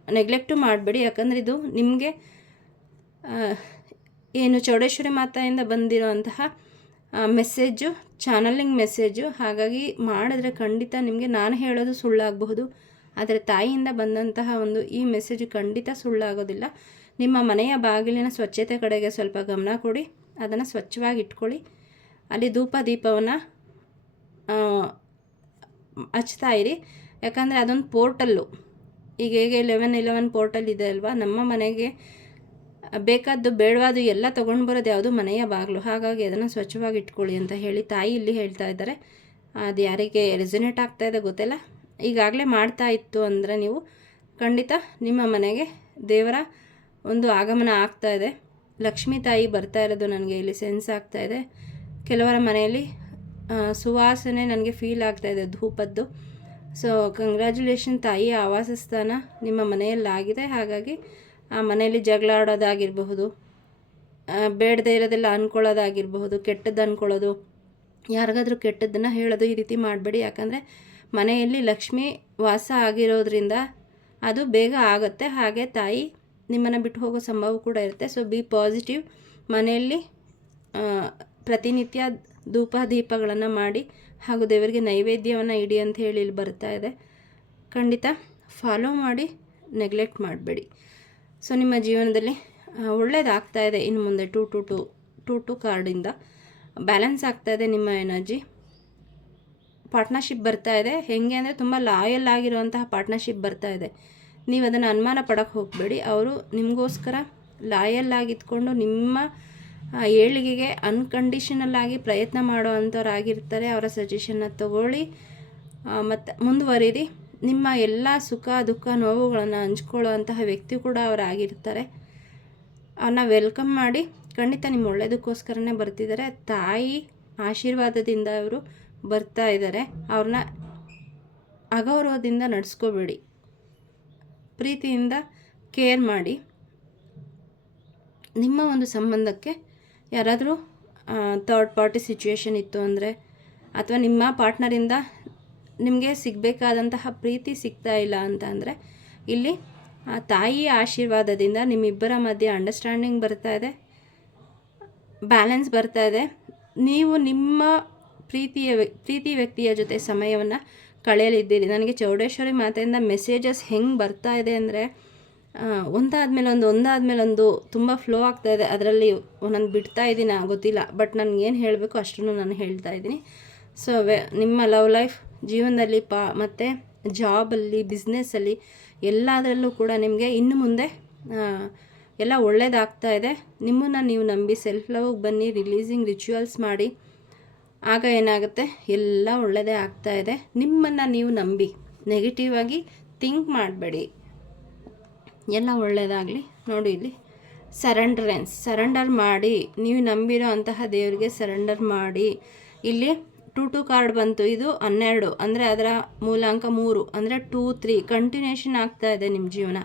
ನೆಗ್ಲೆಕ್ಟು ಮಾಡಬೇಡಿ. ಯಾಕಂದರೆ ಇದು ನಿಮಗೆ ಏನು ಚೌಡೇಶ್ವರಿ ಮಾತೆಯಿಂದ ಬಂದಿರೋ ಅಂತಹ ಮೆಸೇಜು, ಚಾನಲಿಂಗ್ ಮೆಸೇಜು. ಹಾಗಾಗಿ ಮಾಡಿದ್ರೆ ಖಂಡಿತ ನಿಮಗೆ ನಾನು ಹೇಳೋದು ಸುಳ್ಳಾಗಬಹುದು, ಆದರೆ ತಾಯಿಯಿಂದ ಬಂದಂತಹ ಒಂದು ಈ ಮೆಸೇಜು ಖಂಡಿತ ಸುಳ್ಳಾಗೋದಿಲ್ಲ. ನಿಮ್ಮ ಮನೆಯ ಬಾಗಿಲಿನ ಸ್ವಚ್ಛತೆ ಕಡೆಗೆ ಸ್ವಲ್ಪ ಗಮನ ಕೊಡಿ, ಅದನ್ನು ಸ್ವಚ್ಛವಾಗಿ ಇಟ್ಕೊಳ್ಳಿ. ಅಲ್ಲಿ ಧೂಪ ದೀಪವನ್ನು ಹಚ್ತಾ ಇರಿ. ಯಾಕಂದರೆ ಅದೊಂದು ಪೋರ್ಟಲ್ಲು. ಈಗ ಹೇಗೆ 11 ಪೋರ್ಟಲ್ ಇದೆ ಅಲ್ವಾ, ನಮ್ಮ ಮನೆಗೆ ಬೇಕಾದ್ದು ಬೇಡವಾದು ಎಲ್ಲ ತೊಗೊಂಡು ಬರೋದು ಯಾವುದು ಮನೆಯ ಬಾಗಿಲು. ಹಾಗಾಗಿ ಅದನ್ನು ಸ್ವಚ್ಛವಾಗಿ ಇಟ್ಕೊಳ್ಳಿ ಅಂತ ಹೇಳಿ ತಾಯಿ ಇಲ್ಲಿ ಹೇಳ್ತಾ ಇದ್ದಾರೆ. ಅದು ಯಾರಿಗೆ ರೆಸೊನೇಟ್ ಆಗ್ತಾ ಇದೆ ಗೊತ್ತಿಲ್ಲ. ಈಗಾಗಲೇ ಮಾಡ್ತಾ ಇತ್ತು ಅಂದರೆ ನೀವು ಖಂಡಿತ ನಿಮ್ಮ ಮನೆಗೆ ದೇವರ ಒಂದು ಆಗಮನ ಆಗ್ತಾ ಇದೆ. ಲಕ್ಷ್ಮೀ ತಾಯಿ ಬರ್ತಾ ಇರೋದು ನನಗೆ ಇಲ್ಲಿ ಸೆನ್ಸ್ ಆಗ್ತಾ ಇದೆ. ಕೆಲವರ ಮನೆಯಲ್ಲಿ ಸುವಾಸನೆ ನನಗೆ ಫೀಲ್ ಆಗ್ತಾ ಇದೆ ಧೂಪದ್ದು. ಸೊ ಕಂಗ್ರ್ಯಾಚುಲೇಷನ್, ತಾಯಿಯ ಆವಾಸ ಸ್ಥಾನ ನಿಮ್ಮ ಮನೆಯಲ್ಲಾಗಿದೆ. ಹಾಗಾಗಿ ಆ ಮನೆಯಲ್ಲಿ ಜಗಳ ಆಡೋದಾಗಿರಬಹುದು, ಬೇಡದೇ ಇರೋದೆಲ್ಲ ಅಂದ್ಕೊಳ್ಳೋದಾಗಿರಬಹುದು, ಕೆಟ್ಟದ್ದು ಅಂದ್ಕೊಳ್ಳೋದು, ಯಾರಿಗಾದ್ರೂ ಕೆಟ್ಟದ್ದನ್ನು ಹೇಳೋದು, ಈ ರೀತಿ ಮಾಡಬೇಡಿ. ಯಾಕಂದರೆ ಮನೆಯಲ್ಲಿ ಲಕ್ಷ್ಮಿ ವಾಸ ಆಗಿರೋದ್ರಿಂದ ಅದು ಬೇಗ ಆಗುತ್ತೆ. ಹಾಗೆ ತಾಯಿ ನಿಮ್ಮನ್ನು ಬಿಟ್ಟು ಹೋಗೋ ಸಂಭವ ಕೂಡ ಇರುತ್ತೆ. So B positive. ಮನೆಯಲ್ಲಿ ಪ್ರತಿನಿತ್ಯ ಧೂಪ ದೀಪಗಳನ್ನು ಮಾಡಿ ಹಾಗೂ ದೇವರಿಗೆ ನೈವೇದ್ಯವನ್ನು ಇಡಿ ಅಂತ ಹೇಳಿ ಇಲ್ಲಿ ಬರ್ತಾ ಇದೆ. ಖಂಡಿತ ಫಾಲೋ ಮಾಡಿ, ನೆಗ್ಲೆಕ್ಟ್ ಮಾಡಬೇಡಿ. ಸೊ ನಿಮ್ಮ ಜೀವನದಲ್ಲಿ ಒಳ್ಳೆಯದಾಗ್ತಾ ಇದೆ. ಇನ್ನು ಮುಂದೆ 2 ಕಾರ್ಡಿಂದ ಬ್ಯಾಲೆನ್ಸ್ ಆಗ್ತಾಯಿದೆ. ನಿಮ್ಮ ಎನರ್ಜಿ ಪಾರ್ಟ್ನರ್ಶಿಪ್ ಬರ್ತಾ ಇದೆ. ಹೇಗೆ ಅಂದರೆ ತುಂಬ ಲಾಯಲ್ ಆಗಿರುವಂತಹ ಪಾರ್ಟ್ನರ್ಶಿಪ್ ಬರ್ತಾ ಇದೆ. ನೀವು ಅದನ್ನು ಅನುಮಾನ ಪಡೋಕ್ಕೆ ಹೋಗಬೇಡಿ. ಅವರು ನಿಮಗೋಸ್ಕರ ಲಾಯಲ್ ಆಗಿದ್ಕೊಂಡು ನಿಮ್ಮ ಏಳಿಗೆಗೆ ಅನ್ಕಂಡೀಷನಲ್ ಆಗಿ ಪ್ರಯತ್ನ ಮಾಡೋ ಅಂಥವ್ರಾಗಿರ್ತಾರೆ. ಅವರ ಸಜೆಷನ್ನ ತಗೊಳ್ಳಿ ಮತ್ತು ಮುಂದುವರಿರಿ. ನಿಮ್ಮ ಎಲ್ಲ ಸುಖ ದುಃಖ ನೋವುಗಳನ್ನು ಹಂಚ್ಕೊಳ್ಳೋ ಅಂತಹ ವ್ಯಕ್ತಿ ಕೂಡ ಅವರಾಗಿರ್ತಾರೆ. ಅವ್ರನ್ನ ವೆಲ್ಕಮ್ ಮಾಡಿ. ಖಂಡಿತ ನಿಮ್ಮ ಒಳ್ಳೆಯದಕ್ಕೋಸ್ಕರನೇ ಬರ್ತಿದ್ದಾರೆ. ತಾಯಿ ಆಶೀರ್ವಾದದಿಂದ ಅವರು ಬರ್ತಾ ಇದ್ದಾರೆ. ಅವ್ರನ್ನ ಅಗೌರವದಿಂದ ನಡೆಸ್ಕೋಬೇಡಿ, ಪ್ರೀತಿಯಿಂದ ಕೇರ್ ಮಾಡಿ. ನಿಮ್ಮ ಒಂದು ಸಂಬಂಧಕ್ಕೆ ಯಾರಾದರೂ ಥರ್ಡ್ ಪಾರ್ಟಿ ಸಿಚುವೇಶನ್ ಇತ್ತು ಅಂದರೆ, ಅಥವಾ ನಿಮ್ಮ ಪಾರ್ಟ್ನರಿಂದ ನಿಮಗೆ ಸಿಗಬೇಕಾದಂತಹ ಪ್ರೀತಿ ಸಿಗ್ತಾ ಇಲ್ಲ ಅಂತ ಅಂದರೆ, ಇಲ್ಲಿ ತಾಯಿಯ ಆಶೀರ್ವಾದದಿಂದ ನಿಮ್ಮಿಬ್ಬರ ಮಧ್ಯೆ ಅಂಡರ್ಸ್ಟ್ಯಾಂಡಿಂಗ್ ಬರ್ತಾ ಇದೆ, ಬ್ಯಾಲೆನ್ಸ್ ಬರ್ತಾ ಇದೆ. ನೀವು ನಿಮ್ಮ ಪ್ರೀತಿ ವ್ಯಕ್ತಿಯ ಜೊತೆ ಸಮಯವನ್ನು ಕಳೆಯಲಿದ್ದೀರಿ. ನನಗೆ ಚೌಡೇಶ್ವರಿ ಮಾತೆಯಿಂದ ಮೆಸೇಜಸ್ ಹೆಂಗೆ ಬರ್ತಾ ಇದೆ ಅಂದರೆ, ಒಂದಾದ್ಮೇಲೆ ಒಂದು ತುಂಬ ಫ್ಲೋ ಆಗ್ತಾ ಇದೆ. ಅದರಲ್ಲಿ ಒಂದೊಂದು ಬಿಡ್ತಾ ಇದ್ದೀನಿ, ಗೊತ್ತಿಲ್ಲ. ಬಟ್ ನನಗೇನು ಹೇಳಬೇಕು ಅಷ್ಟನ್ನು ನಾನು ಹೇಳ್ತಾ ಇದ್ದೀನಿ. ಸೊ ನಿಮ್ಮ ಲವ್ ಲೈಫ್ ಜೀವನದಲ್ಲಿ ಮತ್ತು ಜಾಬಲ್ಲಿ, ಬಿಸ್ನೆಸ್ಸಲ್ಲಿ ಎಲ್ಲದರಲ್ಲೂ ಕೂಡ ನಿಮಗೆ ಇನ್ನು ಮುಂದೆ ಎಲ್ಲ ಒಳ್ಳೆಯದಾಗ್ತಾ ಇದೆ. ನಿಮ್ಮನ್ನು ನೀವು ನಂಬಿ ಸೆಲ್ಫ್ ಲವ್ಗೆ ಬನ್ನಿ, ರಿಲೀಸಿಂಗ್ ರಿಚುವಲ್ಸ್ ಮಾಡಿ. ಆಗ ಏನಾಗುತ್ತೆ, ಎಲ್ಲ ಒಳ್ಳೆಯದೇ ಆಗ್ತಾ ಇದೆ. ನಿಮ್ಮನ್ನು ನೀವು ನಂಬಿ, ನೆಗೆಟಿವ್ ಆಗಿ ಥಿಂಕ್ ಮಾಡಬೇಡಿ, ಎಲ್ಲ ಒಳ್ಳೆಯದಾಗಲಿ. ನೋಡಿ ಇಲ್ಲಿ ಸರೆಂಡರ್ ಮಾಡಿ, ನೀವು ನಂಬಿರೋ ಅಂತಹ ದೇವರಿಗೆ ಸರೆಂಡರ್ ಮಾಡಿ. ಇಲ್ಲಿ 2 ಕಾರ್ಡ್ ಬಂತು. ಇದು 12 ಅಂದರೆ ಅದರ ಮೂಲಾಂಕ 3 ಅಂದರೆ 2, 3 ಕಂಟಿನ್ಯೂಷನ್ ಆಗ್ತಾ ಇದೆ ನಿಮ್ಮ ಜೀವನ.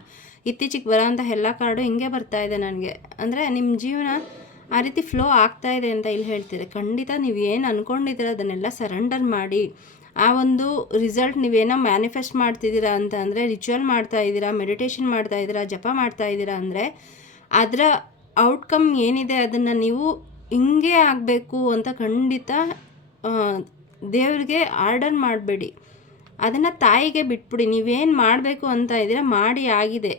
ಇತ್ತೀಚೆಗೆ ಬರೋಂಥ ಎಲ್ಲ ಕಾರ್ಡು ಹಿಂಗೆ ಬರ್ತಾ ಇದೆ ನನಗೆ. ಅಂದರೆ ನಿಮ್ಮ ಜೀವನ ಆ ರೀತಿ ಫ್ಲೋ ಆಗ್ತಾ ಇದೆ ಅಂತ ಇಲ್ಲಿ ಹೇಳ್ತೀರಿ. ಖಂಡಿತ ನೀವು ಏನು ಅಂದ್ಕೊಂಡಿದ್ದೀರ ಅದನ್ನೆಲ್ಲ ಸರೆಂಡರ್ ಮಾಡಿ. ಆ ಒಂದು ರಿಸಲ್ಟ್ ನೀವೇನೋ ಮ್ಯಾನಿಫೆಸ್ಟ್ ಮಾಡ್ತಿದ್ದೀರಾ ಅಂತ ಅಂದರೆ, ರಿಚುವಲ್ ಮಾಡ್ತಾ ಇದ್ದೀರಾ, ಮೆಡಿಟೇಷನ್ ಮಾಡ್ತಾ ಇದ್ದೀರಾ, ಜಪ ಮಾಡ್ತಾ ಇದ್ದೀರಾ ಅಂದರೆ, ಅದರ ಔಟ್ಕಮ್ ಏನಿದೆ ಅದನ್ನು ನೀವು ಹಿಂಗೆ ಆಗಬೇಕು ಅಂತ ಖಂಡಿತ ದೇವ್ರಿಗೆ ಆರ್ಡರ್ ಮಾಡಬೇಡಿ. ಅದನ್ನು ತಾಯಿಗೆ ಬಿಟ್ಬಿಡಿ. ನೀವೇನು ಮಾಡಬೇಕು ಅಂತ ಇದ್ದೀರಾ ಮಾಡಿ, ಆಗಿದೆ.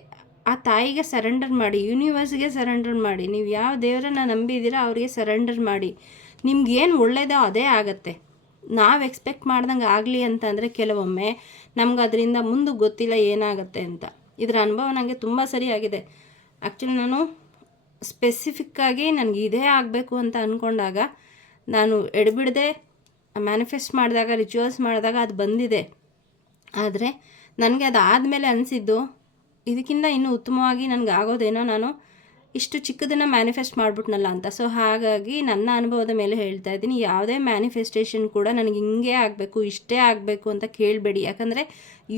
ಆ ತಾಯಿಗೆ ಸರೆಂಡರ್ ಮಾಡಿ, ಯೂನಿವರ್ಸ್ಗೆ ಸರೆಂಡರ್ ಮಾಡಿ. ನೀವು ಯಾವ ದೇವರನ್ನು ನಂಬಿದ್ದೀರಾ ಅವ್ರಿಗೆ ಸರೆಂಡರ್ ಮಾಡಿ. ನಿಮ್ಗೇನು ಒಳ್ಳೆಯದೋ ಅದೇ ಆಗುತ್ತೆ. ನಾವು ಎಕ್ಸ್ಪೆಕ್ಟ್ ಮಾಡ್ದಂಗೆ ಆಗಲಿ ಅಂತಂದರೆ ಕೆಲವೊಮ್ಮೆ ನಮ್ಗೆ ಅದರಿಂದ ಮುಂದೆ ಗೊತ್ತಿಲ್ಲ ಏನಾಗುತ್ತೆ ಅಂತ. ಇದರ ಅನುಭವ ನನಗೆ ತುಂಬ ಸರಿಯಾಗಿದೆ. ಆ್ಯಕ್ಚುಲಿ ನಾನು ಸ್ಪೆಸಿಫಿಕ್ಕಾಗಿ ನನಗೆ ಇದೇ ಆಗಬೇಕು ಅಂತ ಅಂದ್ಕೊಂಡಾಗ ನಾನು ಎಡಬಿಡದೆ ಮ್ಯಾನಿಫೆಸ್ಟ್ ಮಾಡಿದಾಗ, ರಿಚುವಲ್ಸ್ ಮಾಡಿದಾಗ ಅದು ಬಂದಿದೆ. ಆದರೆ ನನಗೆ ಅದಾದಮೇಲೆ ಅನಿಸಿದ್ದು, ಇದಕ್ಕಿಂತ ಇನ್ನೂ ಉತ್ತಮವಾಗಿ ನನಗೆ ಆಗೋದೇನೋ ನಾನು ಇಷ್ಟು ಚಿಕ್ಕದನ್ನು ಮ್ಯಾನಿಫೆಸ್ಟ್ ಮಾಡಿಬಿಟ್ನಲ್ಲ ಅಂತ. ಸೊ ಹಾಗಾಗಿ ನನ್ನ ಅನುಭವದ ಮೇಲೆ ಹೇಳ್ತಾ ಇದ್ದೀನಿ, ಯಾವುದೇ ಮ್ಯಾನಿಫೆಸ್ಟೇಷನ್ ಕೂಡ ನನಗೆ ಹಿಂಗೆ ಆಗಬೇಕು, ಇಷ್ಟೇ ಆಗಬೇಕು ಅಂತ ಕೇಳಬೇಡಿ. ಯಾಕಂದರೆ